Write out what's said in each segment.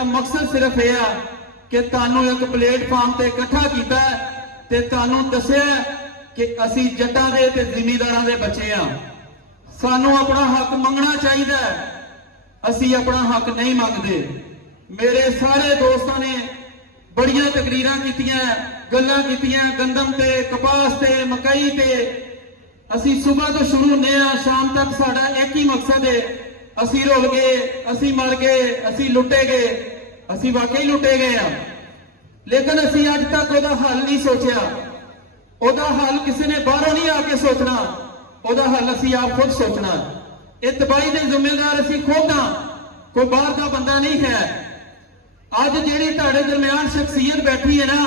मेरा मकसद सिर्फ यह है कि तुहानू एक प्लेटफार्म ते इकट्ठा किया ते तुहानू दस्सिया कि असी जट्टां दे ते जिमीदारां दे बच्चे हाँ। सानू अपना हक मंगना चाहिए, असी अपना हक नहीं मंगते। मेरे सारे दोस्तों ने बड़िया तकरीरां कीतियां, गल्लां कीतियां गंदम ते कपास ते मकई ते। असी सुबह तो शुरू होने शाम तक साडा एक ही मकसद है, असी रुल गए, असी मर गए, असी लुटे गए। असी वाकई लुटे गए हैं, लेकिन असी अज तक ओदा हल नहीं सोचा। ओदा हल किसी ने बाहरों नहीं आके सोचना, ओदा हल असी आप खुद सोचना। ये तबाही के जिम्मेदार असी खुद हाँ, कोई बाहर का बंदा नहीं है। अज जिहड़ी तुहाडे दरम्यान शख्सियत बैठी है ना,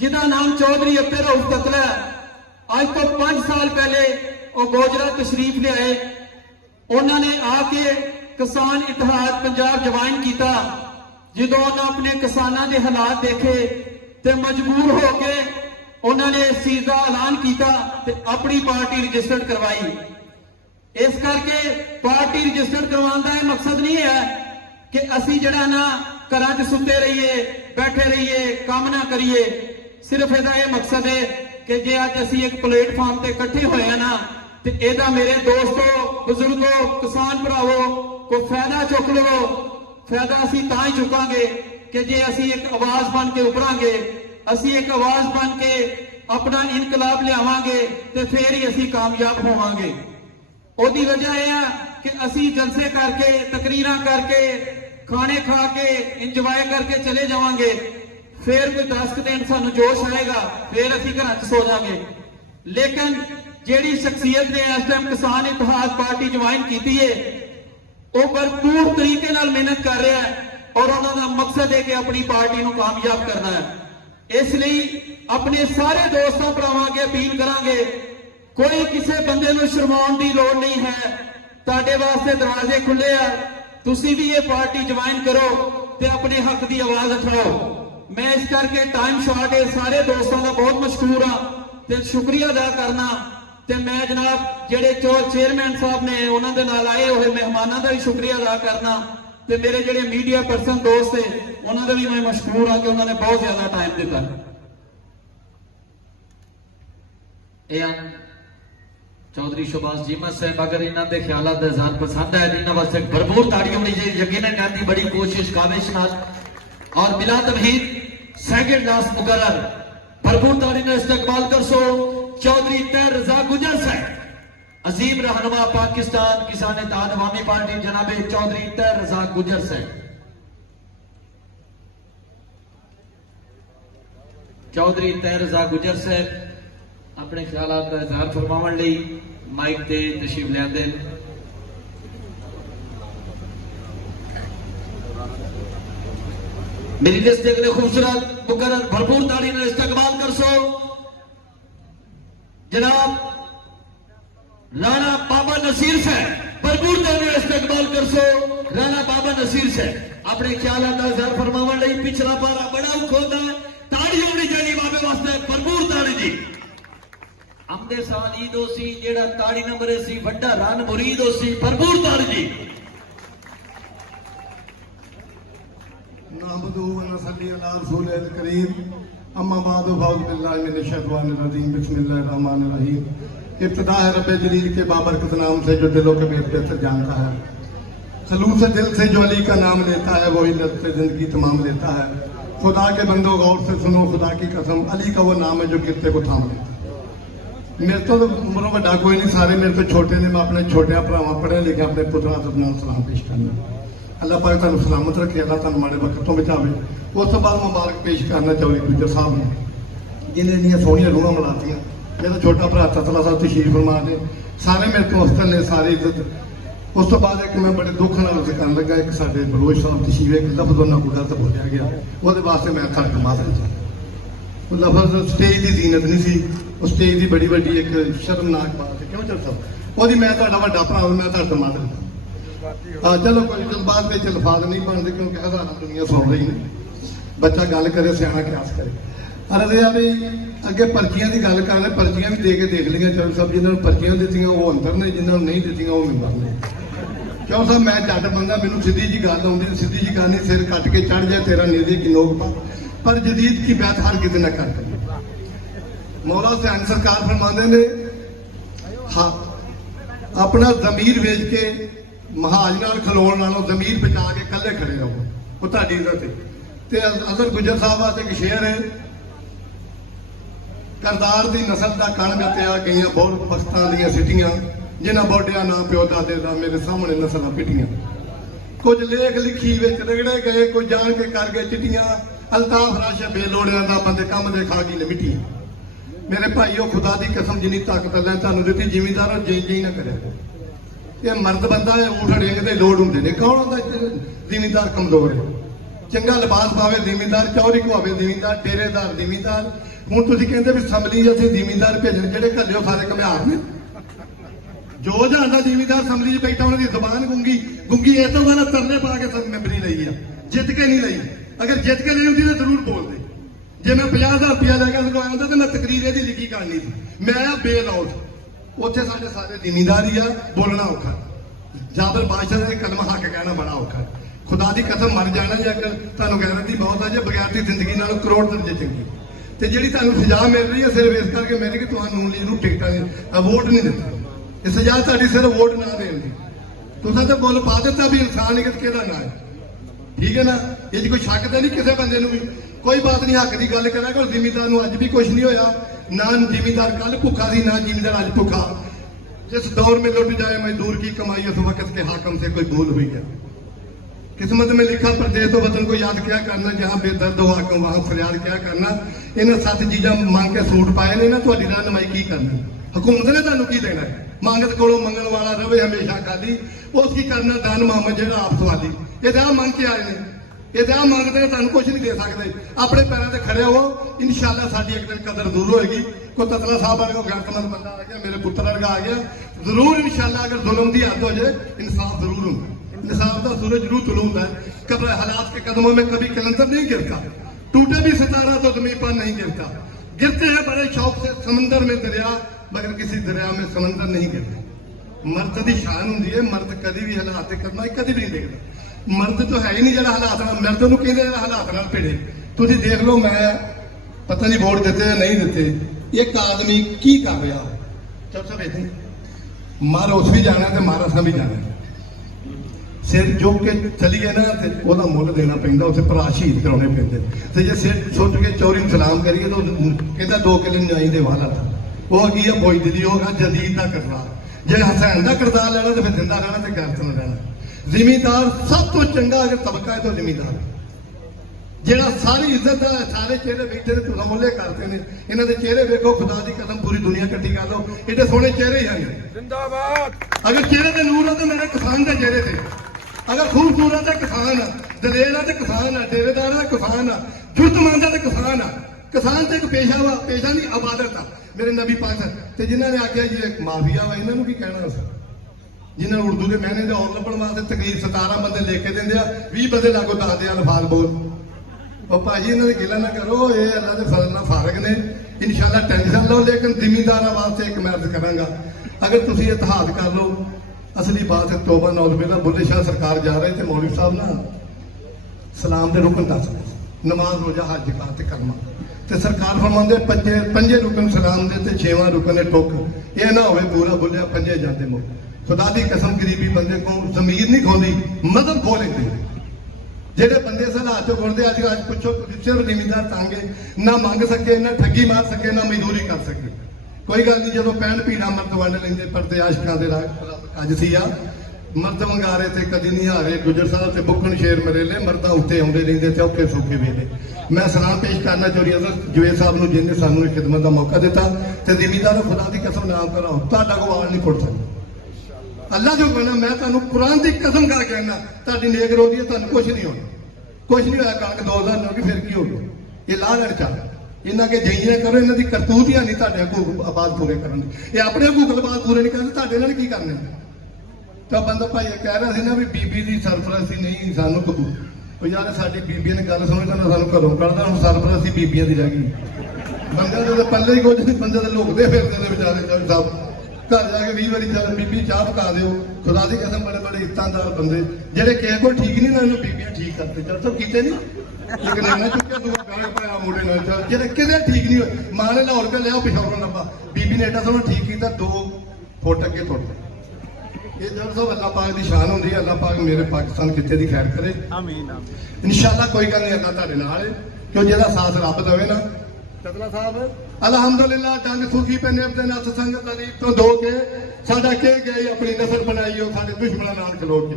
जिहदा नाम चौधरी अख्तर रऊफ कतला है, आज तो 5 साल पहले वो गोजरा तशरीफ लियाए। उन्होंने आके किसान इतिहाद पंजाब ज्वाइन किया। जो उन्होंने अपने किसानों के हालात देखे तो मजबूर होके उन्होंने इस चीज का ऐलान किया ते अपनी पार्टी रजिस्टर्ड करवाई। इस करके पार्टी रजिस्टर्ड करवाने का मकसद नहीं है कि असी जड़ा ना घर च सुते रहिए, बैठे रहिए, काम ना करिए। सिर्फ इसका यह मकसद है कि जे अज असी एक प्लेटफार्म से इकट्ठे होए ना तो यदा मेरे दोस्तों, बुजुर्गों, किसान भरावो को फायदा चुक लो। फायदा असी तां ही चुकांगे कि जे असी एक आवाज बन के उभरांगे, असी एक आवाज बन के अपना इनकलाब लियावांगे ते फिर ही असी कामयाब होवांगे। ओदी वजह यह है कि असी जलसे करके, तकरीरां करके, खाने खा के, इंजॉय करके चले जावांगे। फिर कोई 10 दिन सानू जोश आएगा, फिर असी घर च सो जाएंगे। लेकिन जिहड़ी शख्सियत ने इस टाइम किसान इतिहाद पार्टी ज्वाइन की है, वो भरपूर तरीके नाल मेहनत कर रहा है और उन्होंने मकसद है कि अपनी पार्टी को कामयाब करना है। इसलिए अपने सारे दोस्तों भरावां अगे अपील करांगे, कोई किसी बंदे को शर्माउण की लोड़ नहीं है। तुहाडे वास्ते दरवाजे खुले आ, तुसी भी ये पार्टी ज्वाइन करो ते अपने हक की आवाज उठाओ। मैं इस करके टाइम शॉर्ट है, सारे दोस्तों का बहुत मशहूर हाँ ते शुक्रिया अदा करना। ते मैं जनाब जेडे चेयरमैन साहब ने उन्होंने नाल आए हुए मेहमानों का भी शुक्रिया अदा करना ते मेरे जेडे मीडिया पर्सन दोस्त है उन्होंने भी मैं मशहूर हाँ कि उन्होंने बहुत ज्यादा टाइम दिता। चौधरी शोबाज जीमत साहब अगर इन्होंने ख्यालात ज़ान पसंद है, इन्होंने वास्ते भरपूर ताड़ी होनी चाहिए। यकीनन करती बड़ी कोशिश काबिश नाल और बिला तमहीद सेकंड लास्ट मुकर्रर भरपूर ताड़ी ने इस्तकबाल कर सो चौधरी तैर रजा गुजर साहब, अजीम रहनुमा पाकिस्तान किसान इत्तेहाद अवामी पार्टी जनाब चौधरी तैर रजा गुजर साहब। चौधरी तैर रजा गुजर साहब अपने ख्यालात का इजहार फरमावन लई माइक ते तशरीफ लियाते। मेरी लिस्ट के लिए खूबसूरत मुकर्रर भरपूर ताड़ी ने इस्तकबाल कर सो जनाब राणा बाबा नसीर साहब, भरपूर ताड़ी ने इस्तकबाल कर सो राणा बाबा नसीर साहब अपने ख्यालात का इजहार फरमावन लई। पिछला पारा बड़ा उखोदा, ताड़ी होनी चाहिए बाबे वास्ते, भरपूर ताड़ी जी। आमदे साल ईद होसी जेड़ा ताड़ी नंबर सी वड्डा रन मुरीद होसी, भरपूर ताड़ी जी। नहमदुहु व नसल्ली अला रसूलिल करीम, अम्मा बाद फ़अऊज़ु बिल्लाहि मिनश शैतानिर रजीम, बिस्मिल्लाहिर रहमानिर रहीम। इब्तिदा है रब्बे जलील के बाबरकत नाम से जो दिलों के भेद बेहतर जानता है। खलूस दिल से जो अली का नाम लेता है वही लज़्ज़त जिंदगी तमाम लेता है। खुदा के बंदो गौर से सुनो खुदा की कसम, अली का वो नाम है जो कित्ते को थाम लेता है। मेरे तो उम्रों वड्डा कोई नहीं, सारे मेरे तो छोटे ने। मैं अपने छोटे भरावां पढ़े लिखे अपने पुत्रा नाल सलाम पेश करना। अल्लाह पाक तुहानू सलामत रखे, अल्लाह तुहानू माड़े वक्त तो बचावे। उस तो बाद मुबारक पेश करना चौधरी गुजर साहब ने जिन्हें इन्नियां सोहणियां रूहां मिलातियां। मेरा छोटा भरा ततला साहब तशरीफ फरमा ने, सारे मेरे तो अफतर ने, सारी इज्जत। उस तो बाद एक मैं बड़े दुख नाल करन लगा, एक साडे बलोच साहब तशरीफ, एक लफ्ज़ उन्हां कोल गलत बोलिया गया, ਉਹਦੇ वास्ते मैं थक माफी चाहता। वो लफ्ज़ स्टेज की जीनत नहीं सी, उस स्टेज की बड़ी वड्डी एक शर्मनाक बात है। क्यों चल साहब ਉਹਦੀ मैं तुहाडा वड्डा भरा, मैं तुहाडे तो माफी चाहता। चलो कोई जज्बात में अल्फाज नहीं बनते क्योंकि हज़ारां दुनिया सुन रही है। बच्चा गल करे सियाणा क्यास करे। अरे भी अगे पर्चियां की गल कर रहे, पर्चियां भी दे के देख लिया चौधरी साहब। जिन्होंने पर्चियां दी वो अंदर ने, जिन्होंने नहीं दी वो मिंबर ने। ਕਿਉਂ ਸਾਹਿਬ ਮੈਂ ਜੱਟ ਬੰਦਾ, ਮੈਨੂੰ ਸਿੱਧੀ ਜੀ ਗੱਲ ਆਉਂਦੀ, ਸਿੱਧੀ ਜੀ ਗੱਲ ਨਹੀਂ, ਸਿਰ ਕੱਟ ਕੇ ਚੜ ਜਾਏ ਤੇਰਾ ਨਿਰਦੇ की नोक पर जदीद की बैत हर किसी न कर मौला हुसैन सरकार फरमाते ने हाँ अपना जमीर वेच के महाज नाल खलोण नालों जमीर बचा के कल्ले खड़े रहो, वो तुहाडी इज्जत है। ते अजहर गुजर साहब वास्ते एक शेर है, करदार दी नस्ल दा कण गत्या गईयां बहुत बख्तां दीयां सिटियां, जिन्हां बोडियां ना प्यो दादे दा मेरे सामने नस्लां पिटियां। कुछ लेख लिखी विच रगड़े गए, कुछ जान के कर गए चिट्टियां, अल्ताफ राशे बेलोड़ियां दा बंदे कम दे खा गई ने मिट्टियां। मेरे भाईओ खुदा दी कसम जिन्नी ताकत अल्लाह तुहानूं दित्ती जिमींदार जी ना करे, ये मर्द बंदा है ऊठ अड़ेंगे लोड़ हुंदे ने, कौन होंदा जिमींदार कमजोर है, चंगा लिबास पावे जिमींदार, चौरी घुआवे जिमींदार, डेरेदार जिमींदार। हुण तुसीं कहंदे भी असैंबली असीं जिमींदार भेजण, जिहड़े घल्लिओ सारे घमियार ने, जो जाणदा जिमींदार असैंबली च बैठा उन्हां दी ज़बान गुंगी गुंगी इस तों बाद तरले पा के सब मैंबरी लई आ, जित के नहीं लई। अगर जित के ले ਹੁੰਦੀ ਤਾਂ ਜ਼ਰੂਰ ਬੋਲਦੇ, ਜੇ ਮੈਂ 50,000 रुपया ਲੈ ਕੇ ਜਦੋਂ ਆਉਂਦਾ ਤਾਂ ਮੈਂ ਤਕਰੀਰ ਇਹਦੀ ਲਿਖੀ ਕਰਨੀ ਸੀ। ਮੈਂ ਆ ਬੇਲੌਸ, ਉੱਥੇ ਸਾਡੇ ਸਾਰੇ ਜ਼ਿਮੀਂਦਾਰ ਹੀ ਆ, ਬੋਲਣਾ ਔਖਾ। ਜਾਬਰ ਬਾਦਸ਼ਾਹ ਦੇ ਕਲਮ ਹੱਕ ਕਹਿਣਾ ਬੜਾ ਔਖਾ। ਖੁਦਾ ਦੀ ਕਸਮ ਮਰ ਜਾਣਾ ਜੇ ਅਗਰ ਤੁਹਾਨੂੰ ਗੈਰਤ ਦੀ ਬਹੁਤ ਆ, ਜੇ ਬਗੈਰ ਦੀ ਜ਼ਿੰਦਗੀ ਨਾਲੋਂ ਕਰੋੜ ਦਰਜੇ ਚੰਗੀ। ਤੇ ਜਿਹੜੀ ਤੁਹਾਨੂੰ ਸਜ਼ਾ ਮਿਲ ਰਹੀ ਹੈ ਸਿਰਫ ਇਸ ਕਰਕੇ ਮਿਲ ਰਹੀ ਕਿ ਤੁਹਾਨੂੰ ਨੂਨ ਲੀਗ ਨੂੰ ਟਿਕਟਾਂ ਵੋਟ ਨਹੀਂ ਦਿੱਤਾ। ਇਹ ਸਜ਼ਾ ਤੁਹਾਡੀ ਸਿਰਫ ਵੋਟ ਨਾ ਦੇਣ ਦੀ। ਤੁਸੀਂ ਤਾਂ ਬੋਲ ਪਾ ਦਿੱਤਾ ਵੀ ਇਨਸਾਨੀਅਤ ਕਿਹਦਾ ਨਾਂ ਹੈ, ਠੀਕ ਹੈ ਨਾ। ਇਹ 'ਚ ਕੋਈ ਸ਼ੱਕ ਤਾਂ ਨਹੀਂ ਕਿਸੇ ਬੰਦੇ ਨੂੰ ਵੀ। ਕੋਈ ਬਾਤ ਨਹੀਂ, ਹੱਕ ਦੀ ਗੱਲ ਕਰਾਂ ਕਿ ਜ਼ਿਮੀਂਦਾਰ ਨੂੰ ਅੱਜ ਵੀ ਕੁਝ ਨਹੀਂ ਹੋਇਆ। ना जिमींदार कल भूखा थी, ना जिमींदार आज भूखा। जिस दौर में लुट जाए मजदूर की कमाई, उस वक्त के हाकम से कोई भूल हुई है। किस्मत में लिखा परदेस तो वतन को याद क्या करना, जहाँ बेदर्द हो हाकम वहां फरियाद क्या करना। इन्हें 7 चीजा मांग के सूट पाए ने ना, तुहाडी रहनुमाई की करनी। हुकूमत ने तुहानू की देना है? मांगत कोलों मंगण वाला रवे हमेशा खाली, उसकी करना दान मोहम्मद जेड़ा आप सवाली। ये तो मांग के आए ने, ये तो मंगते तुम कुछ नहीं दे सकते। अपने पैरों से खड़े हो, इंशाल्लाह साडी एक दिन कदर जरूर होगी। कोई ततला साहब वर्गा गैरतमंद बंदा आ गया, मेरे पुत्र वर्गा आ गया, जरूर इंशाल्लाह अगर जुल्म की हद हो जाए इंसाफ जरूर होगा। इंसाफ का सूरज जरूर तुलू होता है। कभी हालात के कदमों में कभी कलंदर नहीं गिरता, टूटे भी सितारा तो जमीन पर नहीं गिरता। गिरते हैं बड़े शौक से समंदर में दरिया, मगर किसी दरिया में समंदर नहीं गिरते। मर्द की शान होंगी है, मर्द कभी भी हालात करना कभी भी नहीं देखता। मर्द तो है ही नहीं जो हालात मर्द को कहते हालात नाल भिड़े। तुसीं देख लो, मैं पता नहीं वोट देते या नहीं देते, एक आदमी की कर रहा चल सब इतनी मार उस भी जाना तो मार असा भी जाना। सिर जो के चलीए ना तो वह मुल देना पैंदा, उसे भरा शहीद कराने पैंदे। तो जे सिर सुट के चोरी सलाम करिए तो कहता 2 किले न्याई दे वाला था। वह की है बोझदली होगा जदीद का किरदार। जे हुसैन का किरदार लेना तो फिर जिंदा रहना तो गैरत न रहना। जिमींदार सब तो चंगा अगर तबका है तो जिमींदार, जेड़ा सारी इज्जत है, सारे चेहरे बैठे ने तुम मुल्ले करते हैं। इन्हों के चेहरे देखो, खुदा की कसम पूरी दुनिया कट्ठी कर लो, एडे सोहने चेहरे ही हैं जिंदाबाद। अगर चेहरे से नूर हो तो मेरे किसान के चेहरे से, अगर खूबसूरत है किसान, दलेर है तो किसान है, डेरेदार है किसान है, जुर्तमंद है तो किसान है। किसान तो एक पेशा वा, पेशा नहीं इबादत है। मेरे नबी पाक है जिन्होंने आख्या जी एक माफिया वा, इन्होंने की कहना उस जिन्हें उर्दू के मैंने और लभण वास्ते तकरीर 17 बंदे लेके देंगे, 20 बंदे लागो दसदे अल्फाज बोल। और भाजी इन्होंने गिला ना करो, ये अल्लाह के फजल नाल फारग ने, इंशाल्लाह टेंशन लो। लेकिन जिमींदारा वास्ते एक मैं अर्ज करांगा, अगर तुम इतिहाद कर लो, असली बात है तौबा नौजबिल्ला। बुल्ले शाह सरकार जा रहे थे, मौलवी साहब ना सलाम के रुकन दस रहे, नमाज रोजा हज ज़कात ते कर्मा। तो सरकार फरमांदे पंजे रुकन सलाम दे ते 6वां रुकन है टुक। ये ना होवे पूरा बुल्लिया पंजे जाते मुक। खुदा की कसम गरीबी बंदे को जमीर नहीं खोली, मदद खो लेते। जेडे बंदे इस हालात चो गुजरते अज अज पुछो, सिर्फ जिमींदार तंगे ना मंग सके, ना ठगी मार सके, ना मजदूरी कर सके। कोई गल नहीं, जो पैन भीड़ा मर्द वंड लेंदे परदे आशकां दे अज सी आ। मर्द वंगारे ते कदी नहीं हारे, गुजर साहब ते बुकन शेर मरेले, मर्दा उत्ते आउंदे रहिंदे ते औखे सौखे वेले। मैं सलाम पेश करना चाहती हूं जवेद साहब नूं, जिन्हें सानूं खिदमत का मौका दिता। ते जिमींदारों खुदा की कसम नाम कराओ, तुहाडा गवाल नहीं फुट सकदा। अल्लाह जो कहना, मैं तुहानूं कुरान की कसम खा के कहना, तुहाडी नेक रोजी है, तुहानूं कुछ नहीं होना। कुछ नहीं होया, कणक 2000 होगी फिर की होगी। ये लाह लड़ चा इन्हां के जइयां करो, इन्हां दी करतूत ही नहीं तुहाडे हकूक आबाद पूरे करन। ये अपने हकूक आबाद पूरे नहीं करते, तुहाडे नाल की करने। तो बंदा भाई कह रहा सी ना भी बीबी की सरपरस्ती नहीं सानूं कबूल। ਉਹ यार साडी बीबियां ने गल सुनी ਤਾਂ ਸਾਨੂੰ ਘਰੋਂ ਕੱਢਦਾ। ਹੁਣ ਸਰਪ੍ਰਸਤੀ बीबियां ਦੀ ਰਹਿ ਗਈ। ਬੰਦੇ ਦੇ ਪੱਲੇ ਹੀ ਕੁਝ ਨਹੀਂ, ਬੰਦੇ ਦੇ ਲੁਕਦੇ ਫਿਰਦੇ ਨੇ ਵਿਚਾਰੇ ਸਾਹਿਬ। घर जाके 20 बारी चल बीबी चाह पका दो खुदा की कसम बड़े बड़े इज्जतदार बंदे जेडे किसी को ठीक नहीं ना बीबियां ठीक करते चल सब कीते नहीं एक ने चुके दूआ बैग पाया मुंडे नाल चल जेडे किते ठीक नहीं होए मां ने लाहौर पे लिया पिछौरों नब्बा बीबी ने एडा सोहना ठीक किया 2 फुट अगे तुर ये जड़ सब अल्लाह पाक की शान होंदी है। अल्लाह पाक मेरे पाकिस्तान खिते की खैर करे आमीन इंशाअल्लाह कोई गल नहीं अल्लाह तुहाडे नाल है क्यों जेड़ा साथ रब देवे ना ततला साहब अलहमदुलिल्लाह डंग सुखी पे नेब दे नस संगत अलीब तो दो के साडा के गए अपनी नस्ल बनाई हो साडे दुश्मनां नाल खलो के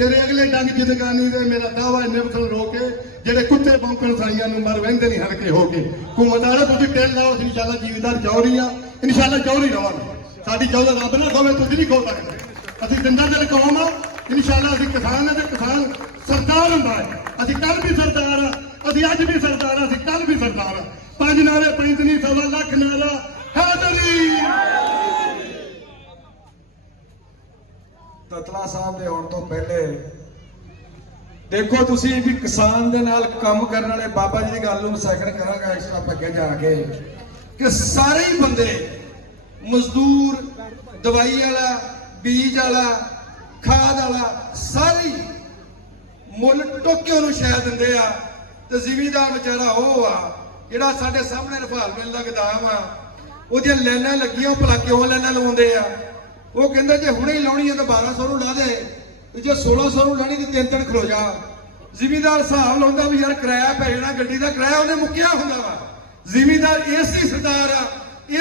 तेरे अगले डंग जिंदगानी दे मेरा दावा निबसल रो के जेडे कुत्ते भौंकण साईयां नु मर वेंदे नहीं हलके हो के हुकूमत वाले तुसीं टेल लाओ इंशाअल्लाह जीवदार चौरी आ इंशाअल्लाह चौरी रवांगे साडी चौधा रब ना खोवे तुसीं नहीं खो सकदे ਅਸੀਂ ਜਿੰਦਾ ਦਿਲ ਕੌਮ ਆ ਇਨਸ਼ਾਅੱਲਾ ਅਸੀਂ ਕਿਸਾਨ ਆ ਤੇ ਕਿਸਾਨ ਸਰਦਾਰ ਹੁੰਦਾ ਹੈ ਅਸੀਂ ਕੱਲ ਵੀ ਸਰਦਾਰ ਆ ਅਸੀਂ ਅੱਜ ਵੀ ਸਰਦਾਰ ਆ ਅਸੀਂ ਕੱਲ ਵੀ ਸਰਦਾਰ ਆ 5 ਨਾਰੇ 35 ਸਵਾ ਲੱਖ ਨਾਰਾ ਹਾਜ਼ਰੀ ਤਤਲਾ ਸਾਹਿਬ ਦੇ ਆਉਣ ਤੋਂ ਪਹਿਲੇ ਦੇਖੋ ਤੁਸੀਂ ਵੀ ਕਿਸਾਨ ਦੇ ਨਾਲ ਕੰਮ ਕਰਨ ਵਾਲੇ ਬਾਬਾ ਜੀ ਦੀ ਗੱਲ ਨੂੰ ਸੈਕਿੰਡ ਕਰਾਂਗਾ ਐਕਸਟਰਾ ਅੱਗੇ ਜਾ ਕੇ ਕਿ ਸਾਰੇ ਹੀ ਬੰਦੇ ਮਜ਼ਦੂਰ ਦਵਾਈ ਵਾਲਾ बीज वाला खाद वाला सारी मुल टोके शह देंगे आ तो जिमीदार बेचारा वो आ जिहड़ा साडे सामने रफाल मिल का गोदाम आ उहदियां लाइनां लगियां भला क्यों लाइनां लवाउंदे आ वो कहंदा जे हुणे ही लाउणी है तो 1200 नूं ला दे जे 1600 नूं लाणी ते 3 खलो जा जिमीदार हिसाब लाउंदा भी यार किराया पै जाना गड्डी दा किराया उहने मुक्किया हुंदा वा जिमीदार इसी सरदार आ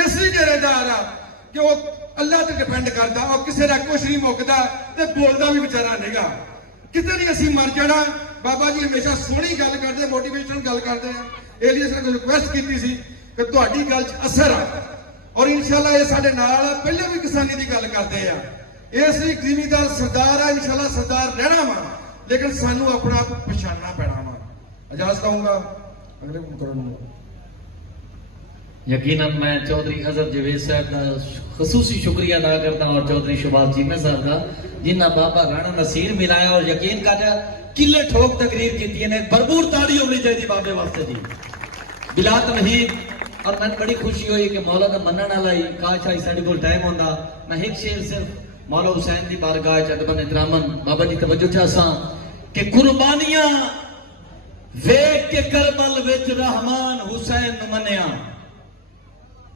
इसी डेरेदार आ कि वो अल्लाह ते डिपेंड करता और किसी का कुछ नहीं मुकता ते बोलता भी बेचारा नहींगा किते नहीं असीं मर जाना। बाबा जी हमेशा सोहनी गल करते मोटिवेशनल गल करते हैं एलियस ने रिक्वेस्ट की सी कि तुहाडी गल च असर आ और इंशाअल्लाह ये साडे नाल आ पहले भी किसानी की गल करते हैं इस लिए जिमीदार सरदार आ इंशाअल्लाह सरदार रहना वा लेकिन सानू अपना आप पछानना पैना वा। इजाजत कहूंगा अगले मुकर्रम यकीनन मैं चौधरी अजहर जवेद साहब का खसूसी शुक्रिया अदा करता और चौधरी शहबाज चीमा साहब का जिन्हें बाबा राणा नसीर मिलाया और यकीन कर किले ठोक तकरीर की भरपूर ताड़ी होनी चाहिए बाबे वास्ते जी बिला तमहीद। और मैं बड़ी खुशी हुई कि मौला का मनने वाला ही काश आई साढ़े को टाइम होंदा मैं एक शेर सिर्फ मौला हुसैन की बारगाह च अदबन इतरामन बाबा जी तवज्जो चाहसा कि कुर्बानियां वेख के करबल विच रहमान हुसैन मनिया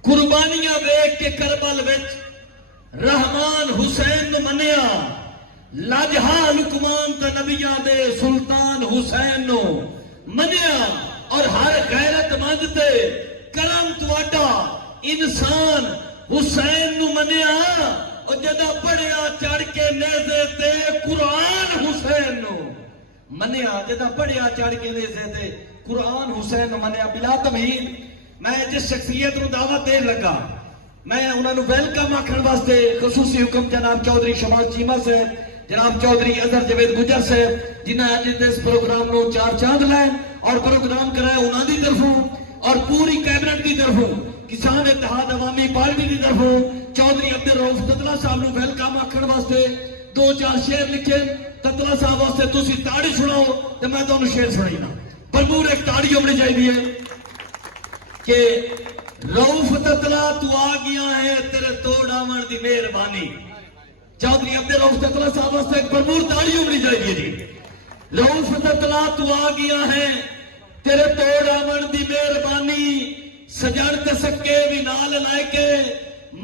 कुर्बानियां वेख के करबल विच रहमान हुसैन मनिया लाजहा लुकमान ते नबियां दे सुल्तान हुसैन नो मनिया और हर गैरतमंद ते करम तुहाडा इंसान हुसैन नु मनिया और जदा पढ़िया चढ़ के नेज़े ते कुरान हुसैन नु मनिया जदा पढ़िया चढ़ के नेज़े ते कुरान हुसैन नु मनिया बिला तमहीद। मैं जिस शख्सियत को दावत देन लगा मैं उन्होंने वेलकम आखण वास्ते खसूसी हुक्म जनाब चौधरी शहबाज चीमा साहब जनाब चौधरी अजहर जवेद गुजर साहब जिन्हें अज इस प्रोग्राम को 4 चांद लाए और प्रोग्राम कराया उन्होंने तरफों और पूरी कैबिनेट की तरफों किसान इत्तेहाद अवामी पार्टी की तरफों चौधरी अब्दुल रऊफ ततला साहब को वेलकम आखण वास्ते 2-4 शेर लिखे ततला साहब वास्ते तुसी ताड़ी सुनाओ तो मैं तुहानू शेर सुनाईना भरपूर एक ताड़ी होनी चाहिए कि रऊफ ततला तू आ गया है तेरे तोड़ आवन दी मेहरबानी। चौधरी अब्दुल रऊफ ततला साहब वास्ते एक भरपूर ताड़ी होनी चाहिए जी। रऊफ ततला तू आ गया है तेरे तोड़ आवन दी मेहरबानी सजण ते सके भी नाल लाके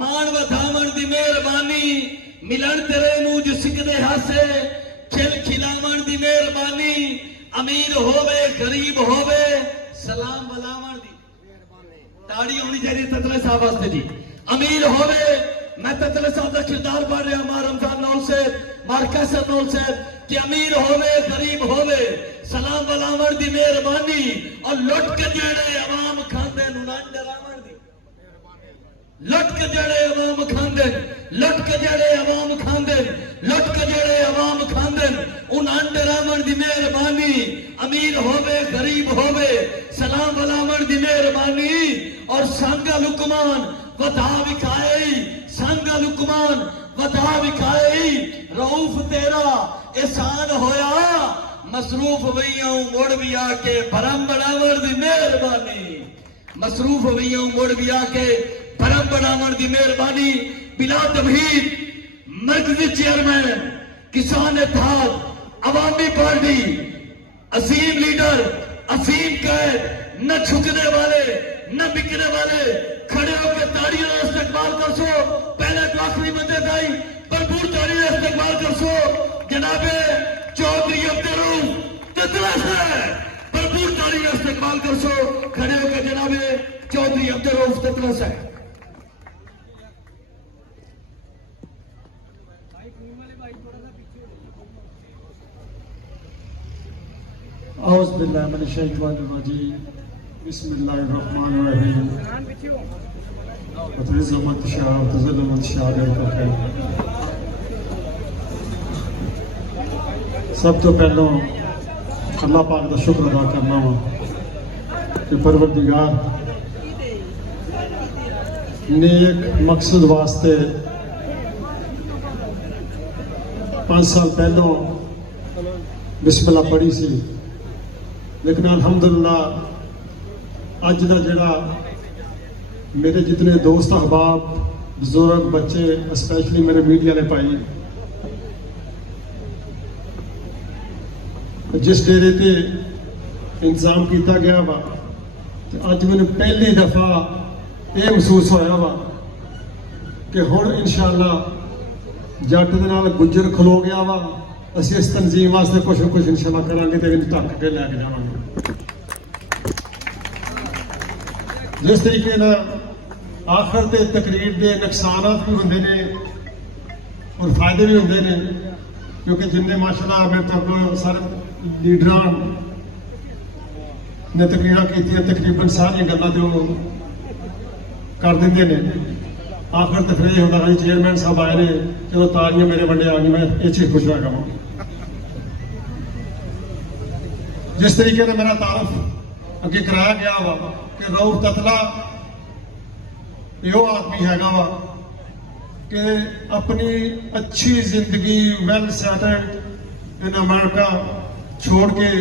मान वधावन दी मेहरबानी मिलन तेरे नू जो सिकदे हासे खिल खिलावन दी मेहरबानी अमीर होवे गरीब होवे सलाम बलावन दी ताड़ी होनी चाहिए ततले साहब वास्ते जी। अमीर होवे मैं ततले साहब का किरदार पढ़ रहा मां रमजान नौल से मार कैसर नौल से कि अमीर होवे गरीब होवे सलाम बलावन दी मेहरबानी और लुट के जेड़े अवाम खांदे नु ना डरावन दी लुट के जेड़े अवाम खांदे लुट के जेड़े अवाम खांदे लुट के जेड़े अवाम खांदे उन्हां डरावन दी मेहरबानी अमीर होवे गरीब होवे सलाम बलावन दी मेहरबानी और सांगा लुकमान वधा विखाए सांगा लुकमान वधा विखाए रऊफ तेरा एहसान होया मसरूफ वईयां मुड़ भी आके भरम बनावण दी मेहरबानी मसरूफ वईयां मुड़ भी आके भरम बनावन की मेहरबानी बिला तमहीद मरकजी चेयरमैन किसान इत्तेहाद अवामी पार्टी असीम लीडर असीम कैद न झुकने वाले न बिकने वाले खड़े होकर ताड़ियों का इस्तेमाल कर सो पहले तो आखिरी बंदे ताई भरपूर ताड़ियों का इस्तेमाल कर सो जनाबे चौधरी अब्दुल ततलस है भरपूर ताड़ियों का इस्तेमाल कर सो खड़े होकर जनाबे चौधरी अब्दुल ततलस है। औज़ बिल्लाहि मिनश शैतानिर रजीम बिस्मिल्लाहिर रहमानिर रहीम वतुइज़्ज़ु मन तशाअ व तुज़िल्लु मन तशाअ सब तो पहलों अल्लाह पाक का शुक्र अदा करना वा कि परवरदिगार नेक मकसद वास्ते 5 साल पहलों बिस्मिल्लाह पढ़ी सी लेकिन अल्हम्दुलिल्लाह अज का जड़ा मेरे जितने दोस्त अहबाब बुजुर्ग बच्चे स्पेशली मेरे मीडिया ने पाई जिस डेरे ते इंतजाम किया गया वा तो अज मैंने पहली दफा ये महसूस होया वा कि हुण इंशाअल्लाह जट दे नाल गुज्जर खलो गया वा असीं इस तंजीम वास्ते कुछ न कुछ इंशाअल्लाह करांगे ते ढक के लैके जावांगे। जिस तरीके ना आखिर ते तकरीर के नुकसानात भी होंदे ने और फायदे भी होंदे ने क्योंकि जिन्ने माशाअल्लाह मेरे तक सारे लीडरां ने तकरीरां कीतियां तकरीबन सारियां गल्लां जो कर देंदे ने आखिर तो फिर यह होता है चेयरमैन साहब आए ने चलो तारियां मेरे बंडे आ गई मैं ये चीज खुश रहा करूँ। जिस तरीके ने मेरा तारुफ अगे कराया गया वा कि रऊफ ततला यो आदमी हैगा वा कि अपनी अच्छी जिंदगी वेल सेटल्ड इन अमेरिका छोड़ के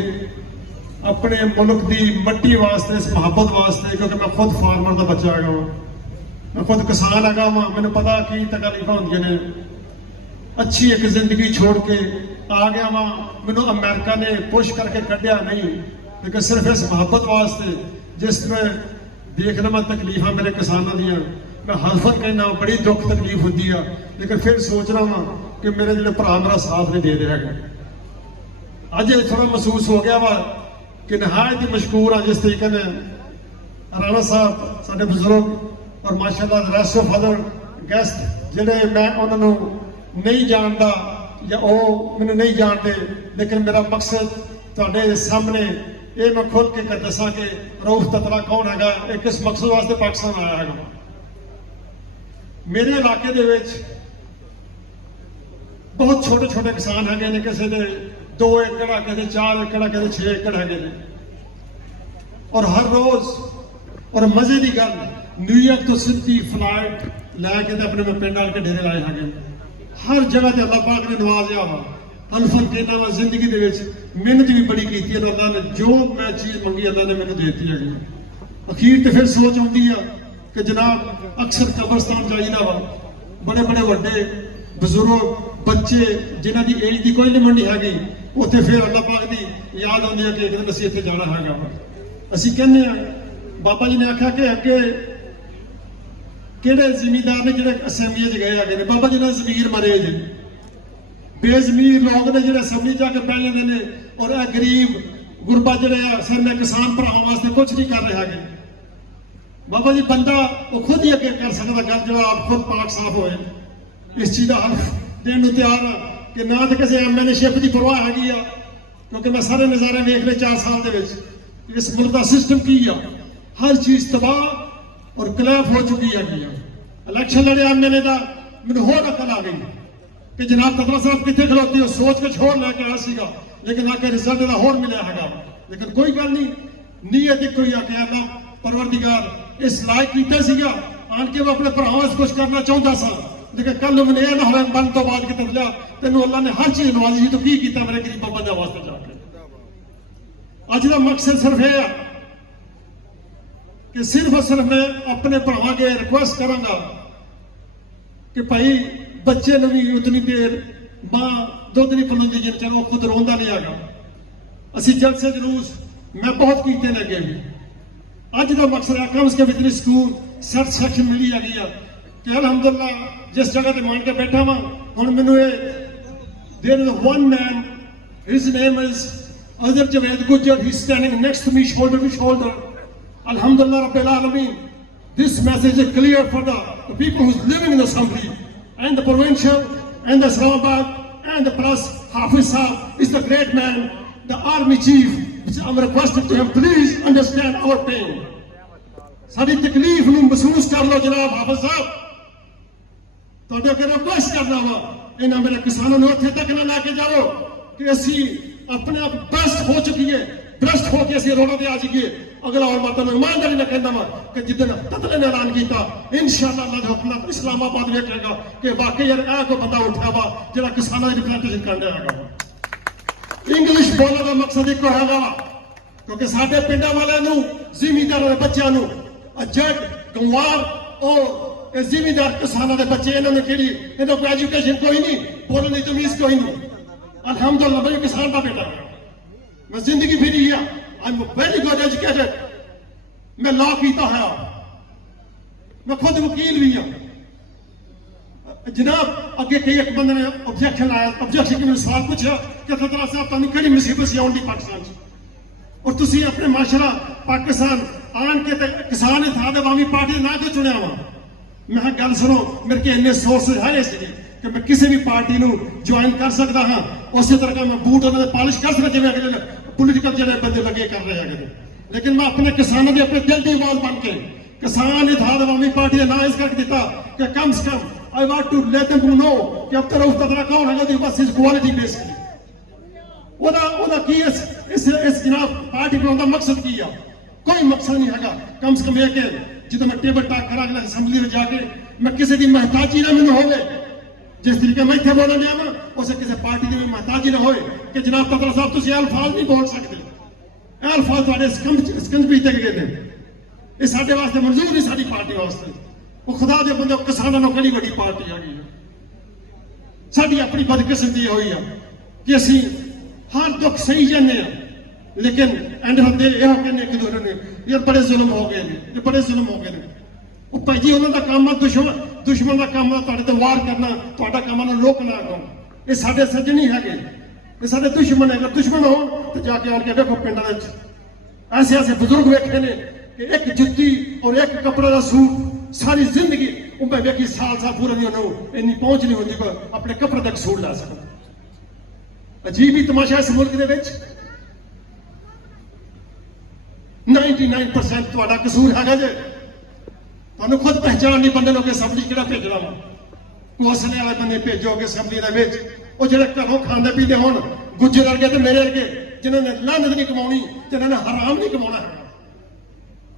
अपने मुल्क की मट्टी वास्ते इस मुहब्बत वास्ते क्योंकि मैं खुद फार्मर का बच्चा हैगा वा मैं खुद किसान हैगा वा मैंने पता की तकलीफा होंदियां ने अच्छी एक जिंदगी छोड़ के आ गया वा मैनू अमेरिका ने पुश करके कढ़िया नहीं लेकिन सिर्फ इस मुहब्बत वास्ते जिस तरह देख लवा तकलीफा मेरे किसानों दियां मैं हल्फन कहना बड़ी दुख तकलीफ होती है लेकिन फिर सोच रहा वा कि मेरे जो भरा मेरा साथ नहीं दे रहे हैं। अज थोड़ा महसूस हो गया वा कि नहायत ही मशकूर हाँ जिस तरीके ने राणा साहब साडे बुजुर्ग और माशाअल्लाह रेस्ट ऑफ अदर गेस्ट जिहड़े मैं उन्होंने नहीं जानता या वो मैंने नहीं जानते लेकिन मेरा मकसद तुहाडे सामने ये मैं खुल के कर दसा कि रऊफ ततला कौन हैगा एक किस मकसद वास्ते पाकिस्तान आया है। मेरे इलाके दे विच बहुत छोटे छोटे किसान है ने किसी के 2 एकड़ है किसी 4 एकड़ है किसी 6 एकड़ है और हर रोज और मजे की गल न्यूयॉर्क तो सीधी फ्लाइट लैके अपने मैं पिंड आके डेरे लाए हैं हर जगह से अल्लाह पाक ने नवाजा वा अल्फन कहना वा जिंदगी दे विच मेहनत भी बड़ी की अल्लाह ने जो मैं चीज मंगी अल्लाह ने मैंने देती है। अखीर तो फिर सोच आती है कि जनाब अक्सर कब्रस्तान जाइदा वा बड़े बड़े वड्डे बुजुर्ग बच्चे जिन्हों की एज की कोई लिमिट नहीं हैगी उत्थे फिर अल्लाह पाक की याद आती है कि एक दिन असीं इत्थे जाना हैगा असीं कहने बाबा जी ने आख्या कि अगे किहड़े जिमीदार ने जिहड़े असैम्बली च गए है बाबा जी ने जमीर मरे जी बेजमीर लोग ने जिहड़े असैम्बली जाके बह लेंदे ने और यह गरीब गुरबा जिहड़े सारे किसान भरावां वास्ते कुछ नहीं कर रहे हैं। बाबा जी बंदा वो खुद ही अगे कर सकता गल जो आप खुद पाक साफ होए इस चीज का हल्फ देने को तैयार हाँ कि ना तो किसी एमएलएशिप की परवाह हैगी क्योंकि मैं सारे नज़ारे वेख ले 4 साल के इस मुल्क का सिस्टम की है हर चीज तबाह और कलैफ हो चुकी है। इलेक्शन लड़े एमएलए का मैंने होर अकल आ गई कि जनाब ततला साहब कितने खलोती हो सोच के छोड़ लैके आया सीगा लेकिन आके रिजल्ट का होर मिला है लेकिन कोई गल नहीं नीयत एक कोई आके अल्लाह परवरदिगार इस लायक किया सीगा आन के मैं अपने भरावां से कुछ करना चाहता सा लेकिन कल मैंने यह ना हो मन तो बाद कि तबला तेन अल्लाह ने हर चीज नवाजी तो की किया मेरे गरीब बंदे वास्ते जाके अज का मकसद सिर्फ यह है कि सिर्फ और सिर्फ मैं अपने भरावां अगे रिक्वेस्ट करांगा कि भाई बच्चे ने भी उतनी देर मां दुध नहीं पिलांदी जिन्ने चਿਰ ਉਹ खुद रोंदा नहीं हैगा। ਅਸੀਂ जलसे जलूस मैं बहुत कीते ने अगे भी। ਅੱਜ ਦਾ ਮਕਸਦ ਹੈ ਕਮ ਸੇ ਕਮ ਇਤਨੀ ਸਕੂਲ ਸੈਟੀਸਫੈਕਸ਼ਨ ਮਿਲੀ ਹੈਗੀ ਆ ਕਿ ਅਲਹਮਦੁਲਿਲਾ ਜਿਸ ਜਗ੍ਹਾ ਤੇ ਮੰਨ ਕੇ ਬੈਠਾ ਵਾਂ ਹੁਣ ਮੈਨੂੰ ਇਹ there is one man, his name is Azhar Javed Gujjar, he's standing next to me shoulder to shoulder. Alhamdulillah Rabbil Alameen, this message is clear for the people who's living in the assembly and the provincial and the Islamabad and the plus Hafiz Saab is the great man, the army chief. I'm requesting to him, please understand our pain. ਸਾਡੀ ਤਕਲੀਫ ਨੂੰ ਮਹਿਸੂਸ ਕਰ ਲਓ ਜਨਾਬ ਹਾਫਿਜ਼ ਸਾਹਿਬ, ਤੁਹਾਡੇ ਅੱਗੇ request ਕਰਦਾ ਵਾ ਇਹਨਾਂ ਮੇਰੇ ਕਿਸਾਨਾਂ ਨੂੰ ਉੱਥੇ ਤੱਕ ਨਾ ਲੈ ਕੇ ਜਾਓ ਕਿ ਅਸੀਂ ਆਪਣੇ ਆਪ ਬਰਸਟ ਹੋ ਚੁੱਕੀਏ, ਬਰਸਟ ਹੋ ਕੇ ਅਸੀਂ ਰੋਡਾਂ ਤੇ ਆ ਜਾਈਏ। ਅਗਲਾ ਔਰ ਮਾਤਾ ਨੂੰ ਇਮਾਨਦਾਰੀ ਨਾਲ ਕਹਿੰਦਾ ਵਾ ਕਿ ਜਿੱਦਣ ਤਤਲੇ ਨੇ ਐਲਾਨ ਕੀਤਾ ਇਨਸ਼ਾਅੱਲਾ ਅੱਲਾਹ ਦੇ ਹੁਕਮ ਨਾਲ ਇਸਲਾਮਾਬਾਦ ਵੇਖੇਗਾ ਕਿ ਵਾਕਈ ਯਾਰ ਇਹ ਕੋਈ ਬੰਦਾ ਉੱਠਿਆ ਵਾ ਜਿਹੜਾ ਕਿਸਾਨਾਂ ਦੀ ਰਿਪਰੈਜ਼ੈਂਟੇਸ਼ਨ ਕਰਨ ਡਿਆ ਹੈਗਾ। ਇੰਗਲਿਸ਼ ਬੋਲਣ ਦਾ ਮਕਸਦ ਇੱਕੋ ਹੈਗਾ ਕਿਉਂਕਿ ਸਾਡੇ ਪਿੰਡਾਂ ਵਾਲਿਆਂ ਨੂੰ ਜ਼ਿਮੀਂਦਾਰਾਂ ਦੇ ਬੱਚਿਆਂ ਨੂੰ ਜੱਟ ਗੰਵਾਰ ਉਹ ਜ਼ਿਮੀਂਦਾਰ ਕਿਸਾਨਾਂ ਦੇ ਬੱਚੇ ਇਹਨਾਂ ਨੂੰ ਕਿਹੜੀ ਇਹਨਾਂ ਕੋਲ ਐਜੂਕੇਸ਼ਨ ਕੋਈ ਨਹੀਂ, ਬੋਲਣ ਦੀ ਤਮੀਜ਼ ਕੋਈ ਨਹੀਂ। ਅਲਹਮਦੁਲਿਲਾ ਮੈਂ ਕਿਸਾਨ ਦਾ ਬੇਟਾ ਮੈਂ ਜ਼ਿੰਦਗੀ ਫਿਰੀ ਆ, I am very good educated, ਮੈਂ ਲਾਅ ਕੀਤਾ ਹੋਇਆ, ਮੈਂ ਖੁਦ ਵਕੀਲ ਵੀ ਆ। ਜਨਾਬ ਅੱਗੇ ਕਈ ਇੱਕ ਬੰਦੇ ਨੇ ਆਬਜੈਕਸ਼ਨ ਲਾਇਆ, ਆਬਜੈਕਸ਼ਨ ਕਿ ਮੈਨੂੰ ਸਵਾਲ ਪੁੱਛਿਆ ਕਿ ਫਤਰਾ ਸਾਹਿਬ ਤੁਹਾਨੂੰ ਕਿਹੜੀ ਮੁਸੀਬਤ ਸੀ ਆਉਣ ਦੀ ਪਾਕਿਸਤਾਨ 'ਚ ਔਰ ਤੁਸੀਂ ਆਪਣੇ ਮਾਸ਼ਰਾ ਪਾਕਿਸਤਾਨ ਆਣ ਕੇ ਤੇ ਕਿਸਾਨ ਦੇ ਥਾਂ ਤੇ ਆਵਾਮੀ ਪਾਰਟੀ ਦੇ ਨਾਂ ਕਿਉਂ ਚੁਣਿਆ ਵਾ? ਮੈਂ ਕਿਹਾ ਗੱਲ ਸੁਣੋ, ਮੇਰੇ ਕੋਲ ਇੰਨੇ ਸੋਰਸ ਹੈਗੇ ਸੀ ਕਿ ਮੈਂ ਕਿਸੇ ਵੀ ਪਾਰਟੀ ਨੂੰ ਜੁਆਇਨ ਕਰ ਸਕਦਾ ਹਾਂ, ਉਸੇ ਤਰ੍ਹਾਂ ਮੈਂ ਬੂਟ ਉਹਨਾਂ ਦੇ ਪਾਲਿਸ਼ ਕਰ ਸਕਦਾ ਜਿਵੇਂ ਅਗਲੇ ਪੋਲੀਟੀਕਲ ਜਿਹੜੇ ਬੰਦੇ ਲੱਗੇ ਕਰ ਰਹੇ ਹੈਗੇ। ਲੇਕਿਨ ਮੈਂ ਆਪਣੇ ਕਿਸਾਨਾਂ ਦੇ ਆਪਣੇ ਦਿਲ ਦੀ ਆਵਾਜ਼ ਬਣ ਕੇ ਕਿਸਾਨ ਦੇ ਥਾਂ ਤੇ ਆਵਾਮੀ ਪਾਰਟੀ ਦੇ ਨਾਂ ਇਸ ਕਰਕੇ ਦਿੱਤਾ ਕਿ ਕਮ ਸੇ ਕਮ I want to let them know ਕਿ ਅਬ ਤੱਕ ਉਸ ਤਰ੍ਹਾਂ ਕੌਣ ਹੈਗਾ ਉਹਦੀ ਬਸ ਇਸ ਕੁਆਲਿਟੀ ਬੇਸਿਕਲੀ ਉਹਦਾ ਕੀ ਇਸ ਜਨਾਬ ਪਾਰਟੀ ਬਣਾਉਣ ਦਾ ਮਕਸਦ ਕੀ ਆ? ਕੋਈ ਮਕਸਦ ਨਹੀਂ ਹੈਗਾ। ਕਮ ਸੇ ਕਮ ਇਹ ਕਿ ਜਦੋਂ ਮੈਂ ਟੇਬਲ ਟਾਕ ਕਰਾਂਗਾ ਅਸੈਂਬਲੀ ਵਿੱਚ ਜਾ ਕੇ ਮੈਂ ਕਿਸੇ ਦੀ ਮਹਤਾਜੀ ਨਾ ਮੈਨੂੰ ਹੋਵੇ, ਜਿਸ ਤਰੀਕੇ ਮੈਂ ਇੱਥੇ ਬੋਲਣ ਡਿਆ ਵਾਂ ਉਸੇ ਕਿਸੇ ਪਾਰਟੀ ਦੀ ਵੀ ਮਹਤਾਜੀ ਨਾ ਹੋਏ ਕਿ ਜਨਾਬ ਤਤਰਾ ਸਾਹਿਬ ਤੁਸੀਂ ਇਹ ਅਲਫਾਜ਼ ਨਹੀਂ ਬੋਲ ਸਕਦੇ, ਇਹ ਅਲਫਾਜ਼ ਤੁਹਾਡੇ ਸਕੰਜ ਵੀ ਤੇ ਗਏ ਨੇ, ਇਹ ਸਾਡੇ ਵਾਸਤੇ ਮਨਜ਼ੂਰ ਨਹੀਂ, ਸਾਡੀ ਪਾਰਟੀ ਵਾਸਤੇ। ਉਹ ਖੁਦਾ ਦੇ ਬੰਦੇ ਕਿਸਾਨਾਂ ਨੂੰ ਕਿਹੜੀ ਵੱਡੀ ਪਾਰਟੀ ਹੈਗੀ ਹੈ। ਸਾਡੀ ਆਪਣੀ ਬਦਕਿਸਮਤੀ ਹੋਈ ਆ ਕਿ ਅਸੀਂ ਹਰ ਦੁੱਖ ਸਹੀ ਜਾਂਦੇ ਆ, ਲੇਕਿਨ ਐਂਡ ਹੁੰਦੇ ਇਹੋ ਕਹਿੰਦੇ ਇੱਕ ਦੂਜੇ ਨੇ ਯਾਰ ਬੜੇ ਜ਼ੁਲਮ ਹੋ ਗਏ ਨੇ, ਇਹ ਬੜੇ ਜ਼ੁਲਮ ਹੋ ਗਏ ਨੇ। ਉਹ ਭਾਈ ਜੀ ਉਹਨਾਂ ਦਾ ਕੰਮ ਆ ਦੁਸ਼ਮਣ ਦਾ ਕੰਮ ਆ ਤੁਹਾਡੇ ਤੇ ਵਾਰ ਕਰਨਾ, ਤੁਹਾਡਾ ਕੰਮ ਨੂੰ ਰੋਕਣਾ। ਇਹ ਸਾਡੇ ਸੱਜਣ ਨਹੀਂ ਹੈਗੇ, ਇਹ ਸਾਡੇ ਦੁਸ਼ਮਣ ਹੈਗੇ। ਦੁਸ਼ਮਣ ਹੋਣ ਤੇ ਜਾ ਕੇ ਆਣ ਕੇ ਵੇਖੋ ਪਿੰਡਾਂ ਵਿੱਚ ਐਸੇ ਐਸੇ ਬਜ਼ੁਰਗ ਵੇਖੇ ਨੇ ਕਿ ਇੱਕ ਜੁੱਤੀ ਔਰ ਇੱਕ ਕੱਪੜੇ ਦਾ ਸੂਟ ਸਾਰੀ ਜ਼ਿੰਦਗੀ ਉਹ ਮੈਂ ਵੇਖੀ ਸਾਲ ਪੂਰਾ ਨਹੀਂ ਉਹਨਾਂ ਨੂੰ ਇੰਨੀ ਪਹੁੰਚ ਨਹੀਂ ਹੁੰਦੀ ਕੋਈ ਆਪਣੇ ਕੱਪੜੇ ਤੱਕ ਸੂਟ ਲੈ ਸਕਣ। ਅਜੀਬ ਹੀ ਤਮਾਸ਼ਾ ਇਸ ਮੁਲਕ ਦੇ ਵਿੱਚ 99% ਤੁਹਾਡਾ ਕਸੂਰ ਹੈਗਾ ਜੇ, ਤੁਹਾਨੂੰ ਖੁਦ ਪਹਿਚਾਣ ਨਹੀਂ ਬੰਦੇ ਲੋਕ ਅਸੈਂਬਲੀ ਕਿਹੜਾ ਭੇਜਣਾ ਵਾ। ਕੋਸਲੇ ਵਾਲੇ ਬੰਦੇ ਭੇਜੋਗੇ ਅਸੈਂਬਲੀ ਦੇ ਵਿੱਚ, ਉਹ ਜਿਹੜੇ ਘਰੋਂ ਖਾਂਦੇ ਪੀਂਦੇ ਹੋਣ, ਗੁੱਜਰ ਵਰਗੇ ਤੇ ਮੇਰੇ ਵਰਗੇ ਜਿਨ੍ਹਾਂ ਨੇ ਲਾਹਨਤ ਨਹੀਂ ਕਮਾਉਣੀ, ਜਿਨ੍ਹਾਂ ਨੇ ਹਰਾਮ ਨਹੀਂ ਕਮਾਉਣਾ ਹੈਗਾ,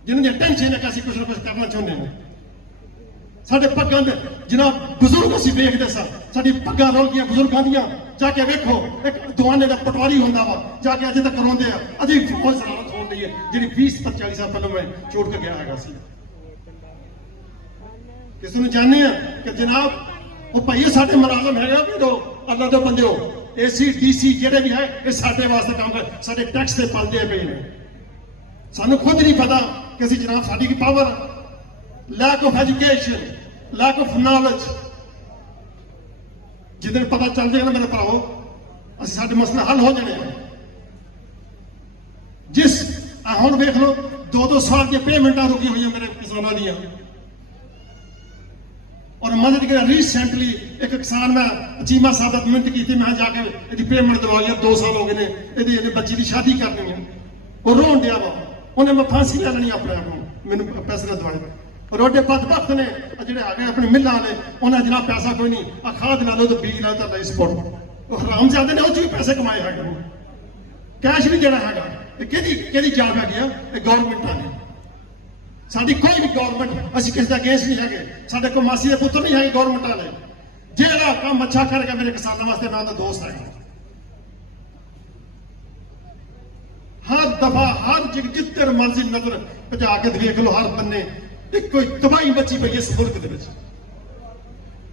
ਜਿਨ੍ਹਾਂ ਦੀ ਟੈਨਸ਼ਨ ਹੈ ਕਿ ਅਸੀਂ ਕੁਛ ਨਾ ਕੁਛ ਕਰਨਾ ਚਾਹੁੰਦੇ ਹਾਂ। ਸਾਡੇ ਪੱਗਾਂ ਦੇ ਜਨਾਬ ਬਜ਼ੁਰਗ ਅਸੀਂ ਵੇਖਦੇ ਸਾਂ, ਸਾਡੀ ਪੱਗਾਂ ਰੋਲ ਗਈਆਂ ਬਜ਼ੁਰਗਾਂ ਦੀਆਂ। ਜਾ ਕੇ ਵੇਖੋ ਇੱਕ ਦੁਆਨੇ ਦਾ ਪਟਵਾਰੀ ਹੁੰਦਾ ਵਾ, ਜਾ ਕੇ ਅਜੇ ਤੱਕ ਰੋਂਦੇ ਆ, ਅਜੇ ਫੌਜ ਜ਼ਰਾਰਤ ਹੋਣ ਡਈ ਹੈ ਜਿਹੜੀ 20-40 ਸਾਲ ਪਹਿਲਾਂ ਮੈਂ ਛੋੜ ਕੇ ਗਿਆ ਹੈਗਾ ਸੀ। ਕਿਸੇ ਨੂੰ ਜਾਣਦੇ ਆ ਕਿ ਜਨਾਬ ਉਹ ਭਾਈ ਸਾਡੇ ਮੁਲਾਜ਼ਮ ਹੈਗਾ ਵੀ ਦੋ ਅੱਲਾ ਦੇ ਬੰਦੇ ਹੋ, ਏਸੀ ਡੀਸੀ ਜਿਹੜੇ ਵੀ ਹੈ ਇਹ ਸਾਡੇ ਵਾਸਤੇ ਕੰਮ ਕਰ, ਸਾਡੇ ਟੈਕਸ ਤੇ ਪਾਲਦੇ ਪਏ ਨੇ। ਸਾਨੂੰ ਖੁਦ ਨਹੀਂ ਪਤਾ ਕਿ ਅਸੀਂ ਜਨਾਬ ਸਾਡੀ ਕੀ power, lack of education, lack of knowledge, ਜਿੱਦਣ ਪਤਾ ਚੱਲ ਜਾਏਗਾ ਨਾ ਮੇਰੇ ਭਰਾਓ ਅਸੀਂ ਸਾਡੇ ਮਸਲੇ ਹੱਲ ਹੋ ਜਾਣੇ ਆ। ਜਿਸ ਹੁਣ ਵੇਖ ਲਓ 2-2 ਸਾਲ ਦੀਆਂ ਪੇਮੈਂਟਾਂ ਰੁਕੀਆਂ ਹੋਈਆਂ ਮੇਰੇ ਕਿਸਾਨਾਂ ਦੀਆਂ। ਔਰ ਮਦਦ ਕਰ ਰੀਸੈਂਟਲੀ ਇੱਕ ਕਿਸਾਨ ਮੈਂ ਚੀਮਾ ਸਾਹਿਬ ਦਾ ਮਿਹਨਤ ਕੀਤੀ, ਮੈਂ ਜਾ ਕੇ ਇਹਦੀ ਪੇਮੈਂਟ ਦਵਾ ਲਿਆ, 2 ਸਾਲ ਹੋ ਗਏ ਨੇ ਇਹਦੇ ਬੱਚੀ ਦੀ ਸ਼ਾਦੀ ਕਰਨੀ ਹੈ। ਉਹ ਰੋਣ ਡਿਆ ਵਾ, ਉਹਨੇ ਮੈਂ ਫਾਂਸੀ ਲੈ ਲੈਣੀ ਆਪਣੇ ਆਪ ਨੂੰ, ਮੈਨੂੰ ਪੈਸੇ ਨਾ ਦਵਾਏ। ਰੋਡੇ ਬਦਬਖਤ ਨੇ ਜਿਹੜੇ ਆ ਗਏ ਆਪਣੇ ਮਿੱਲਾਂ ਵਾਲੇ, ਉਹਨਾਂ ਜਨਾਬ ਪੈਸਾ ਕੋਈ ਨਹੀਂ, ਆ ਖਾਦ ਲਾ ਲਓ ਤੇ ਬੀਜ ਲਾ ਤਾਂ ਸਪੋਰਟ। ਉਹ ਹਰਾਮਜ਼ਾਦੇ ਨੇ ਉਹ 'ਚ ਵੀ ਪੈਸੇ ਕਮਾਏ ਹੈਗੇ ਨੇ, ਕੈਸ਼ ਵੀ ਜਿਹੜਾ ਹੈਗਾ ਇਹ ਕਿਹਦੀ ਜਾਬ ਹੈਗੀ ਆ? ਇਹ ਗੌਰਮੈਂਟਾਂ ਨੇ। ਸਾਡੀ ਕੋਈ ਵੀ ਗੌਰਮੈਂਟ ਅਸੀਂ ਕਿਸੇ ਦਾ ਅਗੇਂਸਟ ਨਹੀਂ ਹੈਗੇ, ਸਾਡੇ ਕੋਲ ਮਾਸੀ ਦੇ ਪੁੱਤਰ ਨਹੀਂ ਹੈਗੇ ਗੌਰਮੈਂਟ ਵਾਲੇ। ਜਿਹੜਾ ਕੰਮ ਅੱਛਾ ਕਰੇਗਾ ਮੇਰੇ ਕਿਸਾਨਾਂ ਵਾਸਤੇ ਮੈਂ ਉਹਦਾ ਦੋਸਤ ਹੈਗਾ। ਹਰ ਦਫਾ ਹਰ ਜਿੱਧਰ ਮਰਜ਼ੀ ਨਜ਼ਰ ਭਜਾ ਕੇ ਦੇਖ ਲਓ, ਹਰ ਬੰਨੇ ਇੱਕੋ ਹੀ ਤਬਾਹੀ ਮਚੀ ਪਈ ਇਸ ਮੁਲਕ ਦੇ ਵਿੱਚ।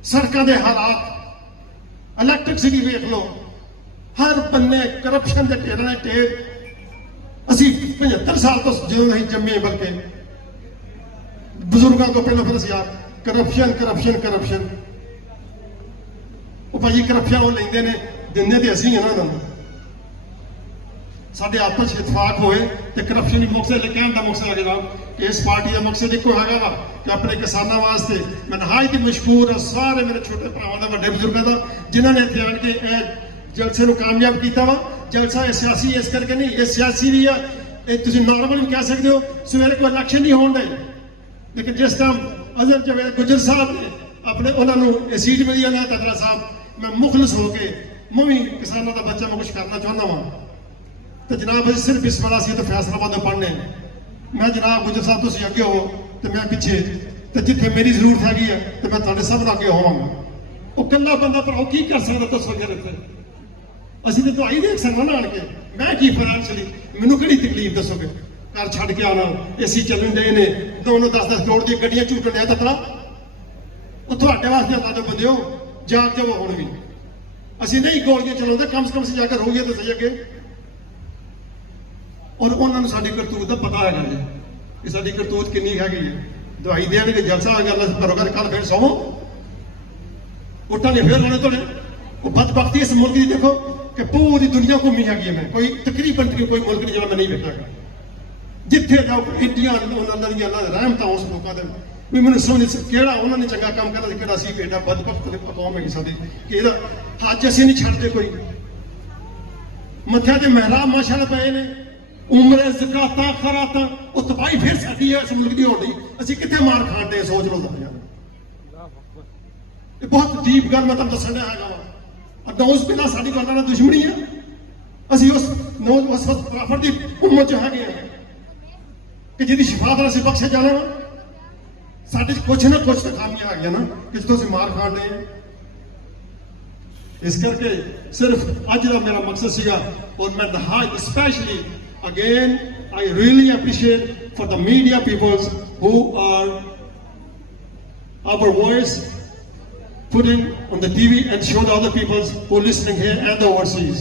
ਸੜਕਾਂ ਦੇ ਹਾਲਾਤ, ਇਲੈਕਟ੍ਰਿਸਿਟੀ ਵੇਖ ਲਓ, ਹਰ ਬੰਨੇ ਕਰਪਸ਼ਨ ਦੇ ਢੇਰਾਂ ਦੇ ਢੇਰ। ਅਸੀਂ 75 ਸਾਲ ਤੋਂ ਜਦੋਂ ਅਸੀਂ ਜੰਮੇ, ਬਲਕਿ ਬਜ਼ੁਰਗਾਂ ਤੋਂ ਪਹਿਲਾਂ ਫਿਰ ਅਸੀਂ ਆਪ ਕਰਪਸ਼ਨ ਕਰਪਸ਼ਨ ਕਰਪਸ਼ਨ। ਉਹ ਭਾਜੀ ਕਰਪਸ਼ਨ ਉਹ ਲੈਂਦੇ ਨੇ, ਦਿੰਦੇ ਤੇ ਅਸੀਂ ਇਹਨਾਂ ਨੂੰ। ਸਾਡੇ ਆਪਸ ਵਿੱਚ ਇਤਫਾਕ ਹੋਏ ਤੇ ਕਰਪਸ਼ਨ ਦੀ ਮਕਸਦ ਲੈ ਕਹਿਣ ਦਾ ਮਕਸਦ ਹੈ ਜਨਾਬ, ਇਸ ਪਾਰਟੀ ਦਾ ਮਕਸਦ ਇੱਕੋ ਹੈਗਾ ਵਾ ਕਿ ਆਪਣੇ ਕਿਸਾਨਾਂ ਵਾਸਤੇ। ਮੈਂ ਨਹਾਇਤ ਹੀ ਮਸ਼ਕੂਰ ਹਾਂ ਸਾਰੇ ਮੇਰੇ ਛੋਟੇ ਭਰਾਵਾਂ ਦਾ, ਵੱਡੇ ਬਜ਼ੁਰਗਾਂ ਦਾ, ਜਿਨ੍ਹਾਂ ਨੇ ਇੱਥੇ ਆਣ ਕੇ ਇਹ ਜਲਸੇ ਨੂੰ ਕਾਮਯਾਬ ਕੀਤਾ ਵਾ। ਜਲਸਾ ਇਹ ਸਿਆਸੀ ਇਸ ਕਰਕੇ ਨਹੀਂ, ਇਹ ਸਿਆਸੀ ਵੀ ਆ, ਇਹ ਤੁਸੀਂ ਨਾਰਮਲ ਵੀ ਕਹਿ ਸਕਦੇ ਹੋ। ਸਵੇਰੇ ਕੋਈ ਇਲੈਕਸ਼ਨ ਨਹੀਂ ਹੋਣ ਦੇ, ਲੇਕਿਨ ਜਿਸ ਟਾਈਮ ਅਜ਼ਹਰ ਜਵੇਦ ਗੁੱਜਰ ਸਾਹਿਬ ਨੇ ਆਪਣੇ ਉਹਨਾਂ ਨੂੰ ਇਹ ਸੀਟ ਮਿਲੀ ਹੈ ਤਦਰਾ ਸਾਹਿਬ, ਮੈਂ ਮੁਖਲਸ ਹੋ ਕੇ ਮੈਂ ਵੀ ਕਿਸਾਨਾਂ ਦਾ ਬੱਚਾ ਮੈਂ ਕੁਝ ਕਰਨਾ ਚਾਹੁੰਦਾ ਵਾਂ। ਤੇ ਜਨਾਬ ਅਸੀਂ ਸਿਰਫ ਇਸ ਵਾਲਾ ਸੀ ਤਾਂ ਫੈਸਲਾਬਾਦ ਤੋਂ ਪੜ੍ਹਨੇ। ਮੈਂ ਜਨਾਬ ਗੁੱਜਰ ਸਾਹਿਬ ਤੁਸੀਂ ਅੱਗੇ ਹੋ ਤੇ ਮੈਂ ਪਿੱਛੇ, ਤੇ ਜਿੱਥੇ ਮੇਰੀ ਜ਼ਰੂਰਤ ਹੈਗੀ ਹੈ ਤੇ ਮੈਂ ਤੁਹਾਡੇ ਸਭ ਨਾਲ ਅੱਗੇ ਹੋਵਾਂਗਾ। ਉਹ ਇਕੱਲਾ ਬੰਦਾ ਪਰ ਉਹ ਕੀ ਕਰ ਸਕਦਾ ਦੱਸੋ ਫਿਰ ਇੱਥੇ? ਅਸੀਂ ਤੇ ਦਵਾਈ ਦੇਖ ਸਕਦਾ ਨਾ ਆਣ ਕੇ, ਮੈਂ ਕੀ ਫਾਈਨੈਂਸ਼ਲੀ, ਮੈਨੂੰ ਕਿਹੜੀ ਤਕਲੀਫ ਦੱਸੋਗੇ? ਘਰ ਛੱਡ ਕੇ ਆਉਣਾ, ਏਸੀ ਚੱਲਣ ਦੇ ਨੇ, ਦੋਨੋਂ 10-10 ਕਰੋੜ ਦੀਆਂ ਗੱਡੀਆਂ ਝੂਟਣ ਆ ਤਤਰਾ। ਉਹ ਤੁਹਾਡੇ ਵਾਸਤੇ ਅੱਲਾ ਦੇ ਬੰਦਿਓ ਜਾਗ ਜਾਓ ਹੁਣ ਵੀ। ਅਸੀਂ ਨਹੀਂ ਗੋਲੀਆਂ ਚਲਾਉਂਦੇ, ਕਮ ਸੇ ਕਮ ਅਸੀਂ ਜਾ ਕੇ ਰੋਈਏ ਤਾਂ ਸਹੀ ਅੱਗੇ। ਔਰ ਉਹਨਾਂ ਨੂੰ ਸਾਡੀ ਕਰਤੂਤ ਦਾ ਪਤਾ ਹੈਗਾ ਜੀ ਕਿ ਸਾਡੀ ਕਰਤੂਤ ਕਿੰਨੀ ਹੈਗੀ ਹੈ। ਦਵਾਈ ਦੇਣਗੇ, ਜਲਸਾ ਆ ਗਿਆ, ਕਰੋਗੇ ਕੱਲ ਫਿਰ ਸੌਵੋ, ਉੱਠਾਂਗੇ ਫਿਰ ਲਾਣੇ ਤੁਹਾਡੇ। ਉਹ ਬਦਬਖਤੀ ਇਸ ਮੁਲਕ ਦੀ ਦੇਖੋ ਕਿ ਪੂਰੀ ਦੁਨੀਆ ਘੁੰਮੀ ਹੈਗੀ ਹੈ। ਮੈਂ ਕੋਈ ਤਕਰੀਬਨ ਕੋਈ ਮੁਲਕ ਨਹੀਂ ਜਿਹੜਾ ਮੈਂ ਨਹੀਂ ਵੇਖਾਂਗਾ। ਜਿੱਥੇ ਜਾਓ ਇੰਡੀਆ ਉਹਨਾਂ ਦੀਆਂ ਰਹਿਮਤਾਂ ਉਸ ਲੋਕਾਂ ਦੇ ਵੀ ਮੈਨੂੰ ਸਮਝ ਕਿਹੜਾ ਉਹਨਾਂ ਨੇ ਚੰਗਾ ਕੰਮ ਕਰਨਾ, ਕਿਹੜਾ ਸੀ ਕਿਹੜਾ ਬਦਬਖਤ ਕੌਮ ਹੈਗੀ ਸਾਡੀ ਕਿ ਇਹਦਾ ਹੱਜ ਅਸੀਂ ਨਹੀਂ ਛੱਡਦੇ। ਕੋਈ ਮੱਥਿਆਂ ਤੇ ਮਹਿਰਾਬ ਮਾਸ਼ਾਅੱਲਾ ਪਏ ਨੇ, ਉਮਰੇ ਜ਼ਕਾਤਾਂ ਖਰਾਤਾਂ, ਉਹ ਤਬਾਹੀ ਫਿਰ ਸਾਡੀ ਹੈ ਇਸ ਮੁਲਕ ਦੀ ਹੋਣੀ। ਅਸੀਂ ਕਿੱਥੇ ਮਾਰ ਖਾਂਦੇ ਸੋਚ ਲਓ ਯਾਰ। ਇਹ ਬਹੁਤ ਡੀਪ ਗੱਲ ਮੈਂ ਤੁਹਾਨੂੰ ਦੱਸਣ ਡਿਆ ਹੈਗਾ ਵਾ। ਨੌਜ਼ ਬਿਲਾ ਸਾਡੀ ਗੱਲ ਨਾਲ ਦੁਸ਼ਮਣੀ ਆ। ਅਸੀਂ ਉਸ ਕਾਫਰ ਦੀ ਉਮਤ ਚ ਹੈਗੇ ਆ ਕਿ ਜਿਹਦੀ ਸ਼ਿਫਾਤ ਨਾਲ ਅਸੀਂ ਬਖਸ਼ੇ ਜਾਣਾ ਵਾ। ਸਾਡੇ ਚ ਕੁਛ ਨਾ ਕੁਛ ਤਾਂ ਖਾਮੀਆਂ ਆ ਗਈਆਂ ਨਾ ਕਿ ਜਦੋਂ ਅਸੀਂ ਮਾਰ ਖਾਂਦੇ ਆ। ਇਸ ਕਰਕੇ ਸਿਰਫ ਅੱਜ ਦਾ ਮੇਰਾ ਮਕਸਦ ਸੀਗਾ, ਔਰ ਮੈਂ ਨਹਾਇਤ specially again I really appreciate for the media peoples who are our voice putting on the TV and show the other peoples who are listening here and the overseas.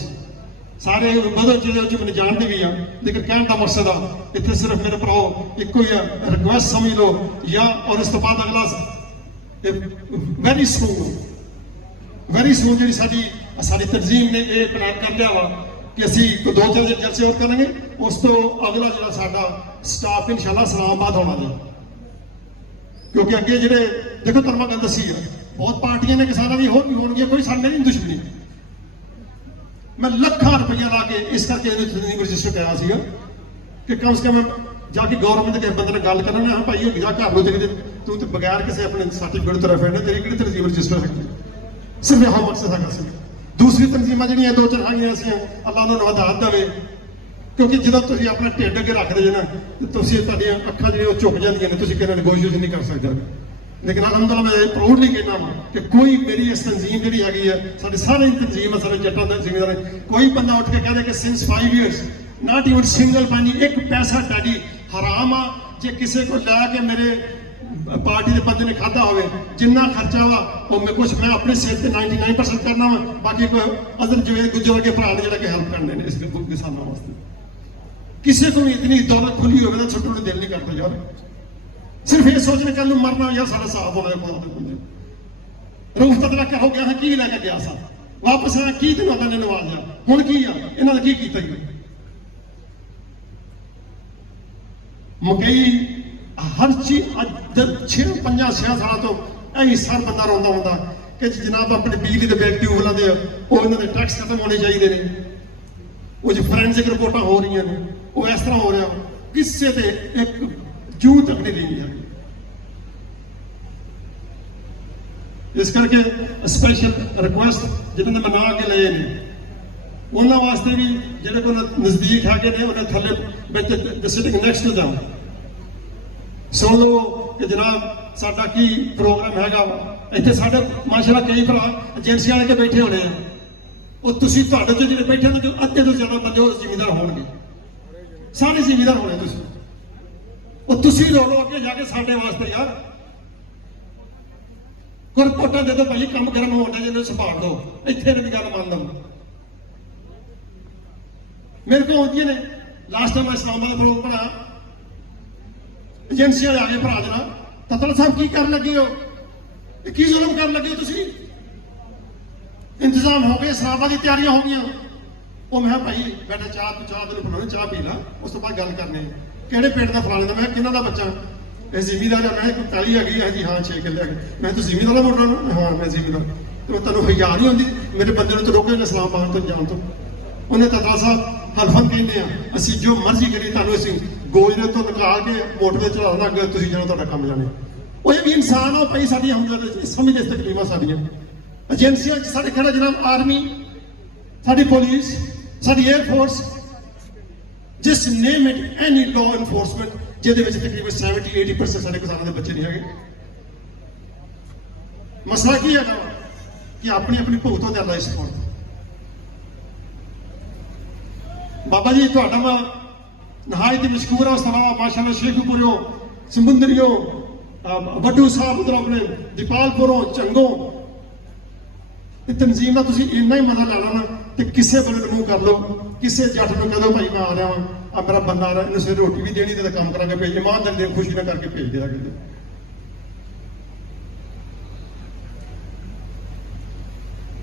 ਸਾਰੇ ਬਦਲ ਜਿਹੜੇ ਚ ਮੈਨੂੰ ਜਾਣਦੇ ਵੀ ਆ, ਲੇਕਿਨ ਕਹਿਣ ਦਾ ਮਕਸਦ ਆ ਇੱਥੇ ਸਿਰਫ ਮੇਰੇ ਭਰਾਓ ਇੱਕੋ ਹੀ ਆ, ਰਿਕੁਐਸਟ ਸਮਝ ਲਓ ਜਾਂ ਔਰ ਇਸ ਤੋਂ ਬਾਅਦ ਅਗਲਾ ਵੈਰੀ ਸੂਨ ਜਿਹੜੀ ਸਾਡੀ ਤਨਜ਼ੀਮ ਨੇ ਇਹ ਪਲਾਨ ਕਰ ਲਿਆ ਵਾ ਕਿ ਅਸੀਂ ਕੋਈ 2-4 ਜਲਸੇ ਹੋਰ ਕਰਾਂਗੇ। ਉਸ ਤੋਂ ਅਗਲਾ ਜਿਹੜਾ ਸਾਡਾ ਸਟਾਫ ਇਨਸ਼ਾਅੱਲਾ ਇਸਲਾਮਾਬਾਦ ਹੋਣਾ ਜੀ, ਕਿਉਂਕਿ ਅੱਗੇ ਜਿਹੜੇ ਦੇਖੋ ਤੁਹਾਨੂੰ ਮੈਂ ਗੱਲ ਦੱਸੀ ਆ, ਬਹੁਤ ਪਾਰਟੀਆਂ ਨੇ ਕਿਸਾਨਾਂ ਦੀ ਹੋਰ ਵੀ ਹੋਣਗੀਆਂ, ਕੋਈ ਸਾਡੇ ਨਹੀਂ ਦੁਸ਼ਮਣੀ। ਮੈਂ ਲੱਖਾਂ ਰੁਪਈਆ ਲਾ ਕੇ ਇਸ ਕਰਕੇ ਇਹਨੂੰ ਰਜਿਸਟਰ ਕਰਾਇਆ ਸੀਗਾ ਕਿ ਕਮ ਸੇ ਕਮ ਜਾ ਕੇ ਗਵਰਨਮੈਂਟ ਦੇ ਕਿਸੇ ਬੰਦੇ ਨਾਲ ਗੱਲ ਕਰਨਾ, ਹਾਂ ਭਾਈ ਉਹ ਜਾ ਘਰ ਨੂੰ ਤੇ ਤੂੰ ਤੇ ਬਗੈਰ ਕਿਸੇ ਆਪਣੇ ਸਰਟੀਫਿਕੇਟ ਤੋਂ ਰਫੇੜ ਨੇ ਤੇਰੀ ਕਿਹੜੀ ਤਨਜ਼ੀਮ ਰਜਿਸਟਰ ਹੈਗੀ। ਸਿਰਫ ਇਹ ਮਕਸਦ ਹੈਗਾ ਸੀ। ਦੂਸਰੀ ਤਨਜ਼ੀਮਾਂ ਜਿਹੜੀਆਂ 2-4 ਹੈਗੀਆਂ ਸੀ, ਅੱਲਾਹ ਉਹਨਾਂ ਨੂੰ ਵਧਾ ਦੇਵੇ, ਕਿਉਂਕਿ ਜਦੋਂ ਤੁਸੀਂ ਆਪਣਾ ਢਿੱਡ ਅੱਗੇ ਰੱਖਦੇ ਜੇ ਨਾ ਤੇ ਤੁਸੀਂ ਤੁਹਾਡੀਆਂ ਅੱਖਾਂ ਜਿਹੜੀਆਂ ਉਹ ਝੁਕ ਜਾਂਦੀਆਂ ਨੇ, ਤੁਸੀਂ ਕਿਹਨਾਂ ਨੈਗੋਸ਼ੀਏਸ਼ਨ ਨਹੀਂ ਕਰ ਸਕਦੇ। ਲੇਕਿਨ ਅਲਹਮਦੁਲਿਲਾ ਮੈਂ ਇਹ ਪ੍ਰਾਊਡਲੀ ਕਹਿਣਾ ਵਾ ਕਿ ਕੋਈ ਮੇਰੀ ਇਸ ਤਨਜ਼ੀਮ ਜਿਹੜੀ ਹੈਗੀ ਹੈ, ਸਾਡੇ ਸਾਰੇ ਤਨਜ਼ੀਮ ਆ, ਸਾਰੇ ਜੱਟਾਂ ਦੇ ਜ਼ਿਮੀਦਾਰ, ਕੋਈ ਬੰਦਾ ਉੱਠ ਕੇ ਕਹਿੰਦਾ ਕਿ since 5 years not even single ਪਾਣੀ ਇੱਕ ਪੈਸਾ ਤੁਹਾਡੀ ਹਰਾਮ ਆ। ਜੇ ਕਿਸੇ ਕੋਲ ਲੈ ਕੇ ਮੇਰੇ ਪਾਰਟੀ ਦੇ ਬੰਦੇ ਨੇ ਖਾਧਾ ਹੋਵੇ, ਜਿੰਨਾ ਖਰਚਾ ਵਾ ਉਹ ਮੈਂ ਆਪਣੇ ਸਿਰ ਤੇ 99% ਕਰਨਾ ਵਾ, ਬਾਕੀ ਕੋਈ ਅਜ਼ਰ ਜਵੇਦ ਗੁੱਜਰ ਵਰਗੇ ਭਰਾ ਨੇ ਜਿਹੜਾ ਕਿ ਹੈਲਪ ਕਰਨੇ ਨੇ ਇਸ ਕਿਸਾਨਾਂ ਵਾਸਤੇ। ਕਿਸੇ को इतनी दौलत खुली हो तो छुट्टू दिल नहीं करता यार, सिर्फ ये सोचने कल मरना यार साढ़ा साहब होना है रूह बदला क्या हो गया है की लैके गया सा वापस आया की दिन अल्लाह ने नवाजा हुण की आ इन्हां ने की कीता ही मकई हर चीज 6-5 साल तो ऐ सर बंदा रोंदा हुंदा कि जनाब अपने बिजली के बिल ट्यूबवेलों के वो इन्हों के टैक्स खत्म होने चाहिए ने वो जो फोरेंसिक रिपोर्टां हो रही हैं वो इस तरह हो रहा किसी से एक जू तक नहीं ली है। इस करके स्पेशल रिक्वेस्ट जिन्होंने मना के लिए ने उन्होंने वास्ते भी जिहड़े को नजदीक है ने उन्हें थले सिटिंग नेक्स्ट टू दैम सुन लो कि जनाब साडा की प्रोग्राम हैगा इत्थे साडे माशाअल्लाह कई भरा एजेंसी वाले के बैठे होने हैं और तुसीं तुहाडे जो जिहड़े बैठे ने जो अद्धे तो ज्यादा बंदे जिम्मेदार होणगे ਸਾਰੇ ਜ਼ਿਮੀਦਾਰ ਹੋਣੇ ਤੁਸੀਂ। ਉਹ ਤੁਸੀਂ ਰੋਲੋ ਅੱਗੇ ਜਾ ਕੇ ਸਾਡੇ ਵਾਸਤੇ ਯਾਰ। ਕੋਈ ਰਿਪੋਰਟਾਂ ਦੇ ਦਿਓ ਭਾਈ, ਕੰਮ ਗਰਮ ਹੋਣ ਦਾ ਜਿਹਨੂੰ ਸੰਭਾਲ ਦਿਓ, ਇੱਥੇ ਇਹਨਾਂ ਦੀ ਗੱਲ ਮੰਨਦਾ। ਮੇਰੇ ਕੋਲ ਆਉਂਦੀਆਂ ਨੇ, ਲਾਸਟ ਟਾਈਮ ਮੈਂ ਇਸਲਾਮਾਬਾਦ ਦਾ ਪ੍ਰੋਗਰਾਮ ਬਣਾ, ਏਜੰਸੀਆਂ ਵਾਲੇ ਆ ਗਏ ਭਰਾ ਜਣਾ, ਤਤਲ ਸਾਹਿਬ ਕੀ ਕਰਨ ਲੱਗੇ ਹੋ, ਇਹ ਕੀ ਜ਼ੁਲਮ ਕਰਨ ਲੱਗੇ ਹੋ ਤੁਸੀਂ? ਇੰਤਜ਼ਾਮ ਹੋ ਗਏ, ਸ਼ਰਾਬਾਂ ਦੀ ਤਿਆਰੀਆਂ ਹੋ ਗਈਆਂ। ਉਹ ਮੈਂ ਕਿਹਾ ਭਾਈ ਬੈਠਾ ਚਾਹ ਤੈਨੂੰ ਬਣਾਉਣੀ, ਚਾਹ ਪੀ ਲਾ, ਉਸ ਤੋਂ ਬਾਅਦ ਗੱਲ ਕਰਨੀ। ਕਿਹੜੇ ਪਿੰਡ ਦਾ ਫਲਾਣੇ ਦਾ? ਮੈਂ ਕਿਹਨਾਂ ਦਾ ਬੱਚਾ? ਇਹ ਜ਼ਿਮੀਦਾਰ ਆ। ਮੈਂ ਕੋਈ ਕਾਲੀ ਹੈਗੀ ਹੈ ਜੀ? ਹਾਂ 6 ਕਿੱਲੇ ਹੈਗੇ। ਮੈਂ ਤੂੰ ਜ਼ਿਮੀਦਾਰ ਦਾ ਮੁੰਡਾ ਨੂੰ? ਹਾਂ ਮੈਂ ਜ਼ਿਮੀਦਾਰ। ਤੇ ਤੁਹਾਨੂੰ ਹਿਆ ਨਹੀਂ ਹੁੰਦੀ? ਮੇਰੇ ਬੰਦੇ ਨੂੰ ਤਾਂ ਰੋਕੇ ਇਸਲਾਮਾਬਾਦ ਤੋਂ ਜਾਣ ਤੋਂ। ਉਹਨੇ ਤਤਲਾ ਸਾਹਿਬ ਹਲਫਨ ਕਹਿੰਦੇ ਆ, ਅਸੀਂ ਜੋ ਮਰਜ਼ੀ ਕਰੀਏ, ਤੁਹਾਨੂੰ ਅਸੀਂ ਗੋਜਰੇ ਤੋਂ ਨਿਕਾਲ ਕੇ ਮੋਟਰ ਤੇ ਚੜਾਉਣਾ, ਅੱਗੇ ਤੁਸੀਂ ਜਾਣਾ, ਤੁਹਾਡਾ ਕੰਮ ਜਾਣੇ। ਉਹ ਇਹ ਵੀ ਇਨਸਾਨ ਆ ਭਾਈ, ਸਾਡੀਆਂ ਹਮਦਰਦ ਸਮਝਦੇ ਤਕਲੀਫਾਂ ਸਾਡੀਆਂ। ਏਜੰਸੀਆਂ 'ਚ ਸਾਡੇ ਖੜਾ ਜਨਾਬ ਆਰਮੀ, ਸਾਡੀ ਪੁਲਿਸ, ਸਾਡੀ 에ਅਰ ਫੋਰਸ, ਜਿਸ ਨੇਮ ਇਟ ਐਨੀ ਲਾਅ ਇਨਫੋਰਸਮੈਂਟ, ਜਿਹਦੇ ਵਿੱਚ ਤਕਰੀਬਨ 70-80% ਸਾਡੇ ਕਿਸਾਨਾਂ ਦੇ ਬੱਚੇ ਨਹੀਂ ਹੈਗੇ। ਮਸਲਾ ਕੀ ਹੈਗਾ ਕਿ ਆਪਣੀ ਭੁਗਤੋਂ ਤੇ ਅੱਲਾ ਸਪੋਰਟ। ਬਾਬਾ ਜੀ ਤੁਹਾਡਾ ਮੈਂ ਨਹਾਇਤ ਹੀ ਮਸ਼ਕੂਰ ਹਾਂ। ਉਸ ਤੋਂ ਇਲਾਵਾ ਮਾਸ਼ਾਅੱਲਾ ਸ਼ੇਖੂਪੁਰਿਓ, ਸਮੁੰਦਰੀਓ, ਵੱਡੂ ਸਾਹਿਬ ਉਧਰ ਆਪਣੇ ਦੀਪਾਲਪੁਰੋਂ, ਝੰਗੋਂ, ਇਹ ਤਨਜ਼ੀਮ ਦਾ ਤੁਸੀਂ ਇੰਨਾ ਹੀ ਮਜ਼ਾ ਲੈਣਾ ਨਾ, ਤੇ ਕਿਸੇ ਬੰਦੇ ਨੂੰ ਮੂੰਹ ਕਰ ਲਓ, ਕਿਸੇ ਜੱਟ ਨੂੰ ਕਹੋ ਭਾਈ ਮੈਂ ਆ ਰਿਹਾ ਵਾਂ, ਆ ਮੇਰਾ ਬੰਦਾ ਆ ਰਿਹਾ, ਇਹਨੂੰ ਸਿਰ ਰੋਟੀ ਵੀ ਦੇਣੀ ਤੇ ਕੰਮ ਕਰਾਂਗੇ, ਭੇਜ ਇਮਾਨਦਾਰੀ ਦੇ ਖੁਸ਼ੀ ਨਾਲ ਕਰਕੇ ਭੇਜ ਦਿਆ ਕਰਦੇ।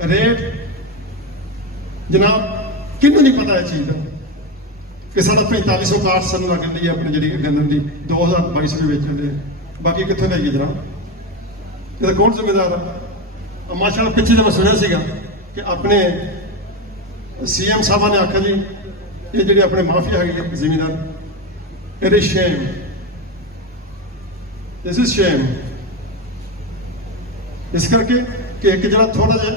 ਰੇਟ ਜਨਾਬ ਕਿਹਨੂੰ ਨਹੀਂ ਪਤਾ ਇਹ ਚੀਜ਼ ਦਾ ਕਿ ਸਾਡਾ 4561 ਸਨ ਲੱਗ ਜਾਂਦੀ ਹੈ ਆਪਣੀ ਜਿਹੜੀ ਗੰਦਮ ਦੀ 2022 ਦੇ ਵਿੱਚ ਹੁੰਦੇ। ਬਾਕੀ ਕਿੱਥੋਂ ਲਾਈਏ ਜਨਾਬ? ਇਹਦਾ ਕੌਣ ਜ਼ਿੰਮੇਦਾਰ ਆ? ਮਾਸ਼ਾਅੱਲਾ ਪਿੱਛੇ ਤਾਂ ਮੈਂ ਸੁਣਿਆ ਸੀਗਾ ਕਿ ਆਪਣੇ ਸੀਐਮ ਸਾਹਿਬਾਂ ਨੇ ਆਖਿਆ ਜੀ ਇਹ ਜਿਹੜੇ ਆਪਣੇ ਮਾਫੀਆ ਹੈਗੇ ਜ਼ਿਮੀਦਾਰ, it is shame, this is shame. ਇਸ ਕਰਕੇ ਕਿ ਇੱਕ ਜਿਹੜਾ ਥੋੜਾ ਜਿਹਾ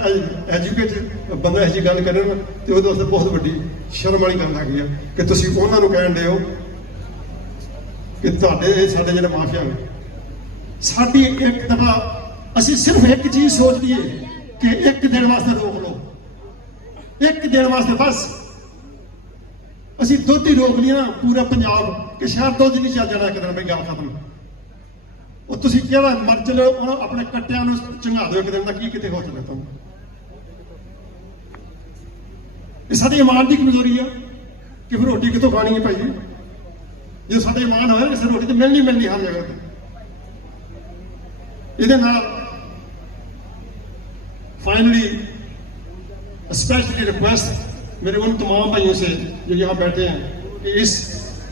ਐਜੂਕੇਟਡ ਬੰਦਾ ਇਹ ਜੀ ਗੱਲ ਕਰੇ ਨਾ, ਤੇ ਉਹਦੇ ਵਾਸਤੇ ਬਹੁਤ ਵੱਡੀ ਸ਼ਰਮ ਵਾਲੀ ਗੱਲ ਹੈਗੀ ਆ ਕਿ ਤੁਸੀਂ ਉਹਨਾਂ ਨੂੰ ਕਹਿਣ ਦਿਓ ਕਿ ਤੁਹਾਡੇ ਸਾਡੇ ਜਿਹੜੇ ਮਾਫੀਆ ਨੇ। ਸਾਡੀ ਇੱਕ ਦਫਾ ਅਸੀਂ ਸਿਰਫ ਇੱਕ ਚੀਜ਼ ਸੋਚ ਲਈਏ ਕਿ ਇੱਕ ਦਿਨ ਵਾਸਤੇ ਰੋਕ ਲਓ, ਇੱਕ ਦਿਨ ਵਾਸਤੇ ਬਸ। ਅਸੀਂ ਦੁੱਧ ਹੀ ਰੋਕ ਲਿਆ ਨਾ ਪੂਰਾ ਪੰਜਾਬ ਕਿ ਸ਼ਹਿਰ ਦੁੱਧ ਨਹੀਂ ਚੱਲ ਜਾਣਾ ਇੱਕ ਦਿਨ, ਬਈ ਗੱਲ ਖਤਮ। ਉਹ ਤੁਸੀਂ ਕਿਹੜਾ ਮਰ ਚਲੋ, ਉਹਨਾਂ ਆਪਣੇ ਕੱਟਿਆਂ ਨੂੰ ਚੰਗਾ ਦਿਓ ਇੱਕ ਦਿਨ ਦਾ, ਕੀ ਕਿਤੇ ਹੋ ਸਕਦਾ ਤੁਹਾਨੂੰ? ਇਹ ਸਾਡੀ ਇਮਾਨ ਦੀ ਕਮਜ਼ੋਰੀ ਆ ਕਿ ਫਿਰ ਰੋਟੀ ਕਿੱਥੋਂ ਖਾਣੀ ਹੈ ਭਾਈ ਜੀ? ਜੇ ਸਾਡਾ ਇਮਾਨ ਹੋਇਆ ਕਿਸੇ ਰੋਟੀ ਤੇ ਮਿਲਣੀ ਹਰ ਜਗ੍ਹਾ ਤੇ। ਇਹਦੇ ਨਾਲ फाइनली स्पेशली रिक्वेस्ट मेरे उन तमाम भाइयों से जो यहाँ बैठे हैं कि इस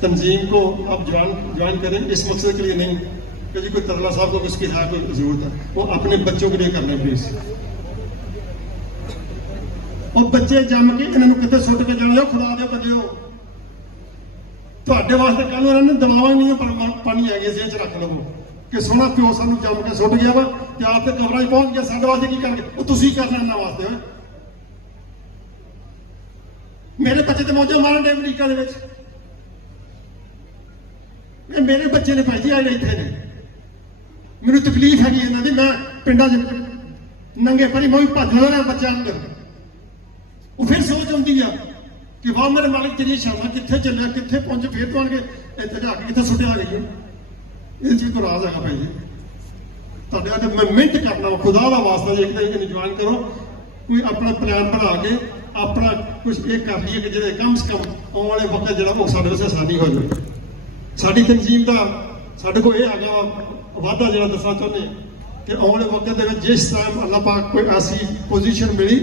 तंजीम को आप ज्वाइन करें। इस मकसद के लिए नहीं कि जी कोई तरला साहब को उसकी है कोई जरूरत है, वो अपने बच्चों के लिए करना प्लीज। और बच्चे जम के इन्होंने कितने सुट के जाना, खुदा दे बंदे हो ਤੁਹਾਡੇ ਵਾਸਤੇ ਕੱਲ ਨੂੰ ਇਹਨਾਂ ਨੇ ਦਿਮਾਗ ਨਹੀਂ ਪਾਣੀ ਹੈਗੀ, ਇਸ ਚ ਰੱਖ ਲਵੋ ਕਿ ਸੋਹਣਾ ਪਿਓ ਸਾਨੂੰ ਜੰਮ ਕੇ ਸੁੱਟ ਗਿਆ ਵਾ ਤੇ ਆਪ ਤੇ ਕਬਰਾਂ 'ਚ ਪਹੁੰਚ ਗਿਆ, ਸਾਡੇ ਵਾਸਤੇ ਕੀ ਕਰਨਗੇ? ਉਹ ਤੁਸੀਂ ਕਰਨਾ ਇਹਨਾਂ ਵਾਸਤੇ। ਹੋਏ ਮੇਰੇ ਬੱਚੇ ਤੇ ਮੌਜਾਂ ਮਾਰਨ ਦੇ ਅਮਰੀਕਾ ਦੇ ਵਿੱਚ, ਮੇਰੇ ਬੱਚੇ ਨੇ ਭਾਈ ਜੀ ਆਏ ਇੱਥੇ ਨੇ, ਮੈਨੂੰ ਤਕਲੀਫ ਹੈਗੀ ਇਹਨਾਂ ਦੀ। ਮੈਂ ਪਿੰਡਾਂ 'ਚ ਨੰਗੇ ਪਰੀ ਮੈਂ ਵੀ ਭੱਜਣਾ ਰਿਹਾ ਬੱਚਿਆਂ ਨੂੰ, ਉਹ ਫਿਰ ਸੋਚ ਆਉਂਦੀ ਆ ਕਿ ਵਾਹ ਮੇਰੇ ਮਾਲਕ ਤੇਰੀ ਸ਼ਾਮਾਂ ਕਿੱਥੇ ਚੱਲਿਆ, ਕਿੱਥੇ ਪਹੁੰਚੇ, ਫਿਰ ਤੋਂ ਆਣਗੇ ਇੱਥੇ ਜਾ ਕੇ ਕਿੱਥੇ ਸੁੱਟਿਆ ਗਈ। ਇਹ ਚੀਜ਼ ਤੋਂ ਰਾਜ਼ ਹੈਗਾ ਭਾਈ ਜੀ ਤੁਹਾਡੇ ਆ। ਮੈਂ ਮਿਹਨਤ ਕਰਨਾ ਖੁਦਾ ਦਾ ਵਾਸਤਾ, ਜੇ ਇੱਕ ਦਿਨ ਜੁਆਇਨ ਕਰੋ, ਕੋਈ ਆਪਣਾ ਪਲਾਨ ਬਣਾ ਕੇ ਆਪਣਾ ਕੁਝ ਇਹ ਕਰ ਲਈਏ ਕਿ ਜਿਹੜੇ ਕਮ ਸੇ ਕਮ ਆਉਣ ਵਾਲੇ ਵਕਤ ਜਿਹੜਾ ਉਹ ਸਾਡੇ ਵਾਸਤੇ ਆਸਾਨੀ ਹੋ ਜਾਵੇ। ਸਾਡੀ ਤਨਜ਼ੀਮ ਦਾ ਸਾਡੇ ਕੋਲ ਇਹ ਹੈਗਾ ਵਾਅਦਾ ਜਿਹੜਾ ਦੱਸਣਾ ਚਾਹੁੰਦੇ ਕਿ ਆਉਣ ਵਾਲੇ ਵਕਤ ਦੇ ਵਿੱਚ ਜਿਸ ਟਾਈਮ ਅੱਲਾਹ ਪਾਕ ਕੋਈ ਐਸੀ ਪੋਜੀਸ਼ਨ ਮਿਲੀ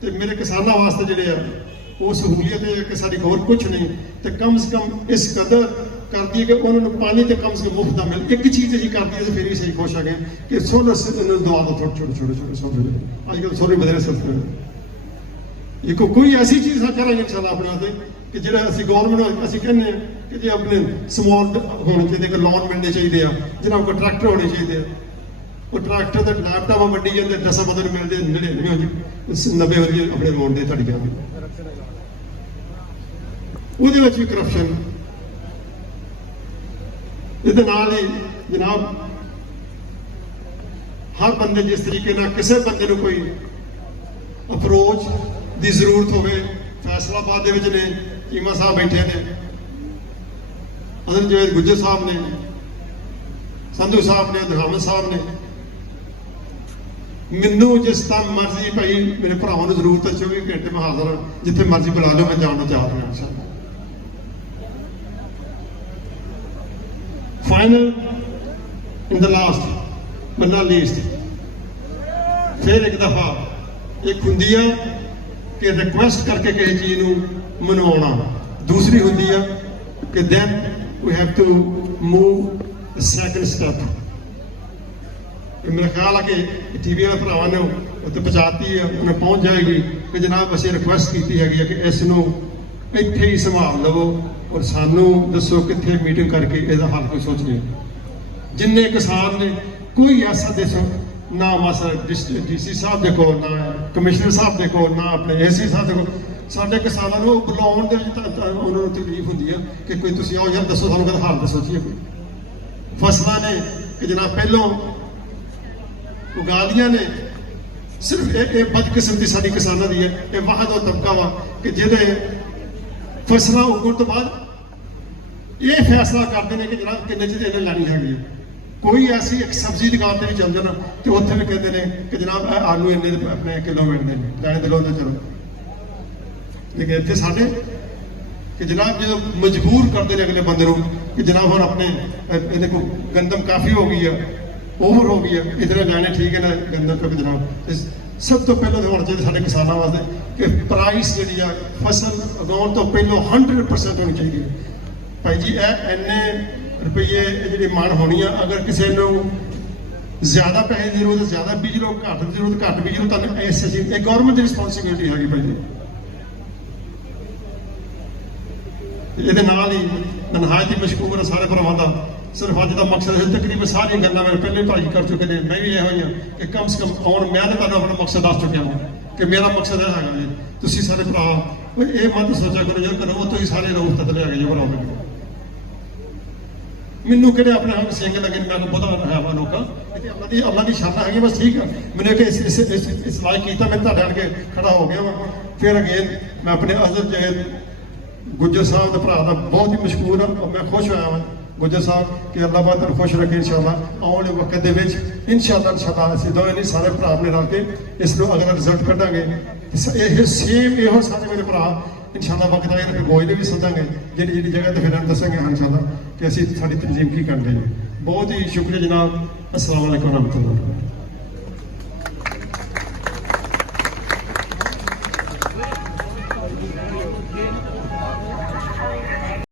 ਤੇ ਮੇਰੇ ਕਿਸਾਨਾਂ ਵਾਸਤੇ ਜਿਹੜੇ ਆ ਉਹ ਸਹੂਲੀਅਤ ਹੈ ਕਿ ਸਾਡੀ ਹੋਰ ਕੁਝ ਨਹੀਂ ਤੇ ਕਮ ਸੇ ਕਮ ਇਸ ਕਦਰ ਕਰਦੀ ਹੈ ਕਿ ਉਹਨਾਂ ਨੂੰ ਪਾਣੀ ਤੇ ਕਮ ਸੇ ਕਮ ਮੁਫਤ ਦਾ ਮਿਲ। ਇੱਕ ਚੀਜ਼ ਅਸੀਂ ਕਰਦੀ ਹੈ ਤੇ ਫਿਰ ਵੀ ਸਹੀ ਖੁਸ਼ ਆ ਗਏ ਕਿ ਸੋਲਰ ਨੂੰ ਦੁਆ ਦਾ ਛੋਟੇ ਸੋਲਰ ਅੱਜ ਕੱਲ੍ਹ ਸੋਲਰ ਬਦਲੇ ਸਕਦੇ ਇਹ ਕੋਈ ਐਸੀ ਚੀਜ਼ ਨਾ ਕਰਾਂਗੇ ਇਨਸ਼ਾਅੱਲਾ ਆਪਣੇ ਵਾਸਤੇ ਕਿ ਜਿਹੜਾ ਅਸੀਂ ਗੌਰਮੈਂਟ ਅਸੀਂ ਕਹਿੰਦੇ ਹਾਂ ਕਿ ਜੇ ਆਪਣੇ ਸਮਾਲ ਹੋਣੇ ਚਾਹੀਦੇ, ਕਿ ਲੋਨ ਮਿਲਣੇ ਚਾਹੀਦੇ ਆ, ਜਿਹਨਾਂ ਕੋਲ ਟਰੈਕਟਰ ਹੋਣੇ ਚਾਹੀਦੇ ਆ। ਉਹ ਟਰੈਕਟਰ ਦਾ ਲੈਪਟਾਪ ਮੰਡੀ ਜਾਂਦੇ 10 ਬਦਲ ਮਿਲਦੇ 99 ਵਾਰੀ ਆਪਣੇ ਲੋਨ ਦੇ ਤੁਹਾਡੀਆਂ ਵੀ ਉਹਦੇ ਵਿੱਚ ਵੀ ਕਰਪਸ਼ਨ। ਇਹਦੇ ਨਾਲ ਹੀ ਜਨਾਬ ਹਰ ਬੰਦੇ ਜਿਸ ਤਰੀਕੇ ਨਾਲ ਕਿਸੇ ਬੰਦੇ ਨੂੰ ਕੋਈ ਅਪਰੋਚ ਦੀ ਜ਼ਰੂਰਤ ਹੋਵੇ, ਫੈਸਲਾਬਾਦ ਦੇ ਵਿੱਚ ਨੇ ਚੀਮਾ ਸਾਹਿਬ ਬੈਠੇ ਨੇ, ਅਦਰ ਜਵੇਦ ਗੁੱਜਰ ਸਾਹਿਬ ਨੇ, ਸੰਧੂ ਸਾਹਿਬ ਨੇ, ਦਹਾਮਦ ਸਾਹਿਬ ਨੇ। ਮੈਨੂੰ ਜਿਸ ਤਰ੍ਹਾਂ ਮਰਜ਼ੀ ਭਾਈ ਮੇਰੇ ਭਰਾਵਾਂ ਨੂੰ ਜ਼ਰੂਰਤ ਹੈ 24 ਘੰਟੇ ਮੈਂ ਹਾਜ਼ਰ ਹਾਂ, ਜਿੱਥੇ ਮਰਜ਼ੀ ਬੁਲਾ ਲਓ, ਮੈਂ ਜਾਣ ਨੂੰ ਤਿਆਰ ਹਾਂ ਇਨਸ਼ਾਅੱਲਾ। Final in the last but not least, ਫਿਰ ਇੱਕ ਦਫਾ ਇੱਕ ਹੁੰਦੀ ਆ ਕਿ ਰਿਕੁਐਸਟ ਕਰਕੇ ਕਿਸੇ ਚੀਜ਼ ਨੂੰ ਮਨਾਉਣਾ, ਦੂਸਰੀ ਹੁੰਦੀ ਆ ਕਿ then we have to move the second step. ਮੇਰਾ ਖਿਆਲ ਆ ਕਿ ਟੀਵੀ ਵਾਲੇ ਭਰਾਵਾਂ ਨੇ ਉੱਤੇ ਪਹੁੰਚਾਤੀ ਆ, ਉਹਨੇ ਪਹੁੰਚ ਜਾਏਗੀ ਕਿ ਜਨਾਬ ਅਸੀਂ ਰਿਕੁਐਸਟ ਕੀਤੀ ਹੈਗੀ ਆ ਕਿ ਇਸ ਨੂੰ ਇੱਥੇ ਹੀ ਸੰਭਾਲ ਲਵੋ ਔਰ ਸਾਨੂੰ ਦੱਸੋ ਕਿੱਥੇ ਮੀਟਿੰਗ ਕਰਕੇ ਇਹਦਾ ਹੱਲ ਕੋਈ ਸੋਚੀਏ। ਜਿੰਨੇ ਕਿਸਾਨ ਨੇ ਕੋਈ ਐਸਾ ਦੇਸੋ ਨਾ ਮਾਸਾ ਡੀਸੀ ਸਾਹਿਬ ਦੇ ਕੋਲ, ਨਾ ਕਮਿਸ਼ਨਰ ਸਾਹਿਬ ਦੇ ਕੋਲ, ਨਾ ਆਪਣੇ ਏਸੀ ਸਾਹਿਬ ਦੇ ਕੋਲ, ਸਾਡੇ ਕਿਸਾਨਾਂ ਨੂੰ ਬੁਲਾਉਣ ਦੇ ਵਿੱਚ ਤਾਂ ਉਹਨਾਂ ਨੂੰ ਤਕਲੀਫ ਹੁੰਦੀ ਆ ਕਿ ਕੋਈ ਤੁਸੀਂ ਆਓ ਯਾਰ ਦੱਸੋ ਸਾਨੂੰ ਕਿਹਦਾ ਹਾਲ ਦੱਸੋ ਜੀ। ਕੋਈ ਫਸਲਾਂ ਨੇ ਕਿ ਜਨਾਬ ਪਹਿਲੋਂ ਉਗਾਲੀਆਂ ਨੇ, ਸਿਰਫ ਇਹ ਬਦਕਿਸਮਤੀ ਸਾਡੀ ਕਿਸਾਨਾਂ ਦੀ ਹੈ। ਇਹ ਵਾਹਦ ਉਹ ਤਬਕਾ ਵਾ ਕਿ ਜਿਹਦੇ ਫਸਲਾਂ ਉਗਣ ਤੋਂ ਬਾਅਦ ਇਹ ਫੈਸਲਾ ਕਰਦੇ ਨੇ ਕਿ ਜਨਾਬ ਕਿੰਨੇ ਚਿਰ ਇਹਨੇ ਲੈਣੀ ਹੈਗੀ। ਕੋਈ ਐਸੀ ਇੱਕ ਸਬਜ਼ੀ ਦੁਕਾਨ ਤੇ ਵੀ ਚੱਲ ਜਾਣਾ ਤੇ ਉੱਥੇ ਵੀ ਕਹਿੰਦੇ ਨੇ ਕਿ ਜਨਾਬ ਇਹ ਆਲੂ ਇੰਨੇ ਆਪਣੇ ਕਿਲੋ ਮਿਲਦੇ ਨੇ, ਲੈਣੇ ਦਿਲੋਂ ਤੇ ਚਲੋ। ਲੇਕਿਨ ਇੱਥੇ ਸਾਡੇ ਕਿ ਜਨਾਬ ਜਦੋਂ ਮਜਬੂਰ ਕਰਦੇ ਨੇ ਅਗਲੇ ਬੰਦੇ ਨੂੰ ਕਿ ਜਨਾਬ ਹੁਣ ਆਪਣੇ ਇਹਦੇ ਕੋਲ ਗੰਦਮ ਕਾਫੀ ਹੋ ਗਈ ਆ, ਓਵਰ ਹੋ ਗਈ ਆ, ਇਤਨੇ ਲੈਣੇ ਠੀਕ ਹੈ ਨਾ ਗੰਦਮ ਕਿਉਂਕਿ ਜਨਾਬ ਸਭ ਤੋਂ ਪਹਿਲਾਂ ਤਾਂ ਹੋਣਾ ਚਾਹੀਦਾ ਸਾਡੇ ਕਿਸਾਨਾਂ ਵਾਸਤੇ ਕਿ ਪ੍ਰਾਈਸ ਜਿਹੜੀ ਆ ਫਸਲ ਉਗਾਉਣ ਤੋਂ ਪਹਿਲਾਂ 100% ਹੋਣੀ ਚਾਹੀਦੀ ਹੈ। ਭਾਈ ਜੀ ਇਹ ਇੰਨੇ ਰੁਪਈਏ ਜਿਹੜੀ ਮੰਗ ਹੋਣੀ ਆ, ਅਗਰ ਕਿਸੇ ਨੂੰ ਜ਼ਿਆਦਾ ਪੈਸੇ ਦੀ ਜ਼ਰੂਰਤ ਜ਼ਿਆਦਾ ਬੀਜ ਲਓ, ਘੱਟ ਦੀ ਜ਼ਰੂਰਤ ਘੱਟ ਬੀਜ ਲਓ, ਤੁਹਾਨੂੰ ਇਸ ਚੀਜ਼ ਇਹ ਗਵਰਨਮੈਂਟ ਦੀ ਰਿਸਪੌਂਸਿਬਿਲਿਟੀ ਹੈਗੀ ਭਾਈ ਜੀ। ਇਹਦੇ ਨਾਲ ਹੀ ਨਹਾਇਤ ਹੀ ਮਸ਼ਕੂਰ ਹੈ ਸਾਰੇ ਭਰਾਵਾਂ ਦਾ। ਸਿਰਫ ਅੱਜ ਦਾ ਮਕਸਦ ਹੈ, ਤਕਰੀਬਨ ਸਾਰੀਆਂ ਗੱਲਾਂ ਮੈਂ ਪਹਿਲੇ ਭਾਈ ਕਰ ਚੁੱਕੇ ਨੇ, ਮੈਂ ਵੀ ਇਹੋ ਹੀ ਹਾਂ ਕਿ ਕਮ ਸੇ ਕਮ ਹੁਣ ਮੈਂ ਤਾਂ ਤੁਹਾਨੂੰ ਆਪਣਾ ਮਕਸਦ ਦੱਸ ਚੁੱਕਿਆ ਹਾਂ ਕਿ ਮੇਰਾ ਮਕਸਦ ਇਹ ਹੈਗਾ ਜੀ ਤੁਸੀਂ ਸਾਰੇ ਭਰਾ ਇਹ ਮਤ ਸੋਚਿਆ ਕਰੋ ਯਾਰ ਕਰੋ ਤੁਸੀਂ ਸਾਰੇ ਲੋਕ ਤਤ ਲਿਆ ਗਏ ਜੋ ਭਰਾਓ। ਮੈਨੂੰ ਕਿਹੜੇ ਆਪਣੇ ਹਮ ਸਿੰਘ ਲੱਗੇ ਮੈਨੂੰ ਪਤਾ ਹੈ ਵਾ ਲੋਕਾਂ ਇਹ ਅੱਲਾ ਦੀ ਸ਼ਾਨ ਹੈਗੀ ਬਸ ਠੀਕ ਆ। ਮੈਨੂੰ ਕਿ ਇਸ ਲਾਇਕ ਕੀਤਾ ਮੈਂ ਤੁਹਾਡੇ ਅੱਗੇ ਖੜਾ ਹੋ ਗਿਆ ਵਾ। ਫਿਰ ਅਗੇਨ ਮੈਂ ਆਪਣੇ ਅਜ਼ਰ ਜਹੇਦ ਗੁੱਜਰ ਸਾਹਿਬ ਦੇ ਭਰਾ ਦਾ ਬਹੁਤ ਹੀ ਮਸ਼ਕੂਰ ਹਾਂ ਔਰ ਮੈਂ ਖੁਸ਼ ਹੋਇਆ ਹਾਂ ਗੁੱਜਰ ਸਾਹਿਬ ਕਿ ਅੱਲਾਹ ਬਾਤ ਤੁਹਾਨੂੰ ਖੁਸ਼ ਰੱਖੇ ਇਨਸ਼ਾਅੱਲਾ। ਆਉਣ ਵਾਲੇ ਵਕਤ ਦੇ ਵਿੱਚ ਇਨਸ਼ਾਅੱਲਾ ਅਸੀਂ ਦੋਵੇਂ ਨਹੀਂ ਸਾਰੇ ਭਰਾ ਆਪਣੇ ਰਲ ਕੇ ਇਸ ਨੂੰ ਅਗਲਾ ਰਿਜ਼ਲਟ ਕੱਢਾਂਗੇ। ਇਹ ਸੇਮ ਇਹੋ ਸਾਰੇ ਮੇਰੇ ਭਰਾ ਇਨਸ਼ਾਅੱਲਾ ਵਕਤ ਆਏ ਫਿਰ ਬੋਝ ਦੇ ਵੀ ਸੱਦਾਂਗੇ ਜਿਹੜੀ ਜਗ੍ਹਾ ਤੇ ਫਿਰ ਦੱਸਾਂਗੇ ਹਾਂ ਇਨਸ਼ਾਅੱਲਾ ਕਿ ਅਸੀਂ ਸਾਡੀ ਤਨਜ਼ੀਮ ਕੀ ਕਰਦੇ ਹਾਂ। ਬਹੁਤ ਹੀ ਸ਼ੁਕਰੀਆ ਜਨਾਬ। अस्सलाम वालेकुम रहमतुल्लाह।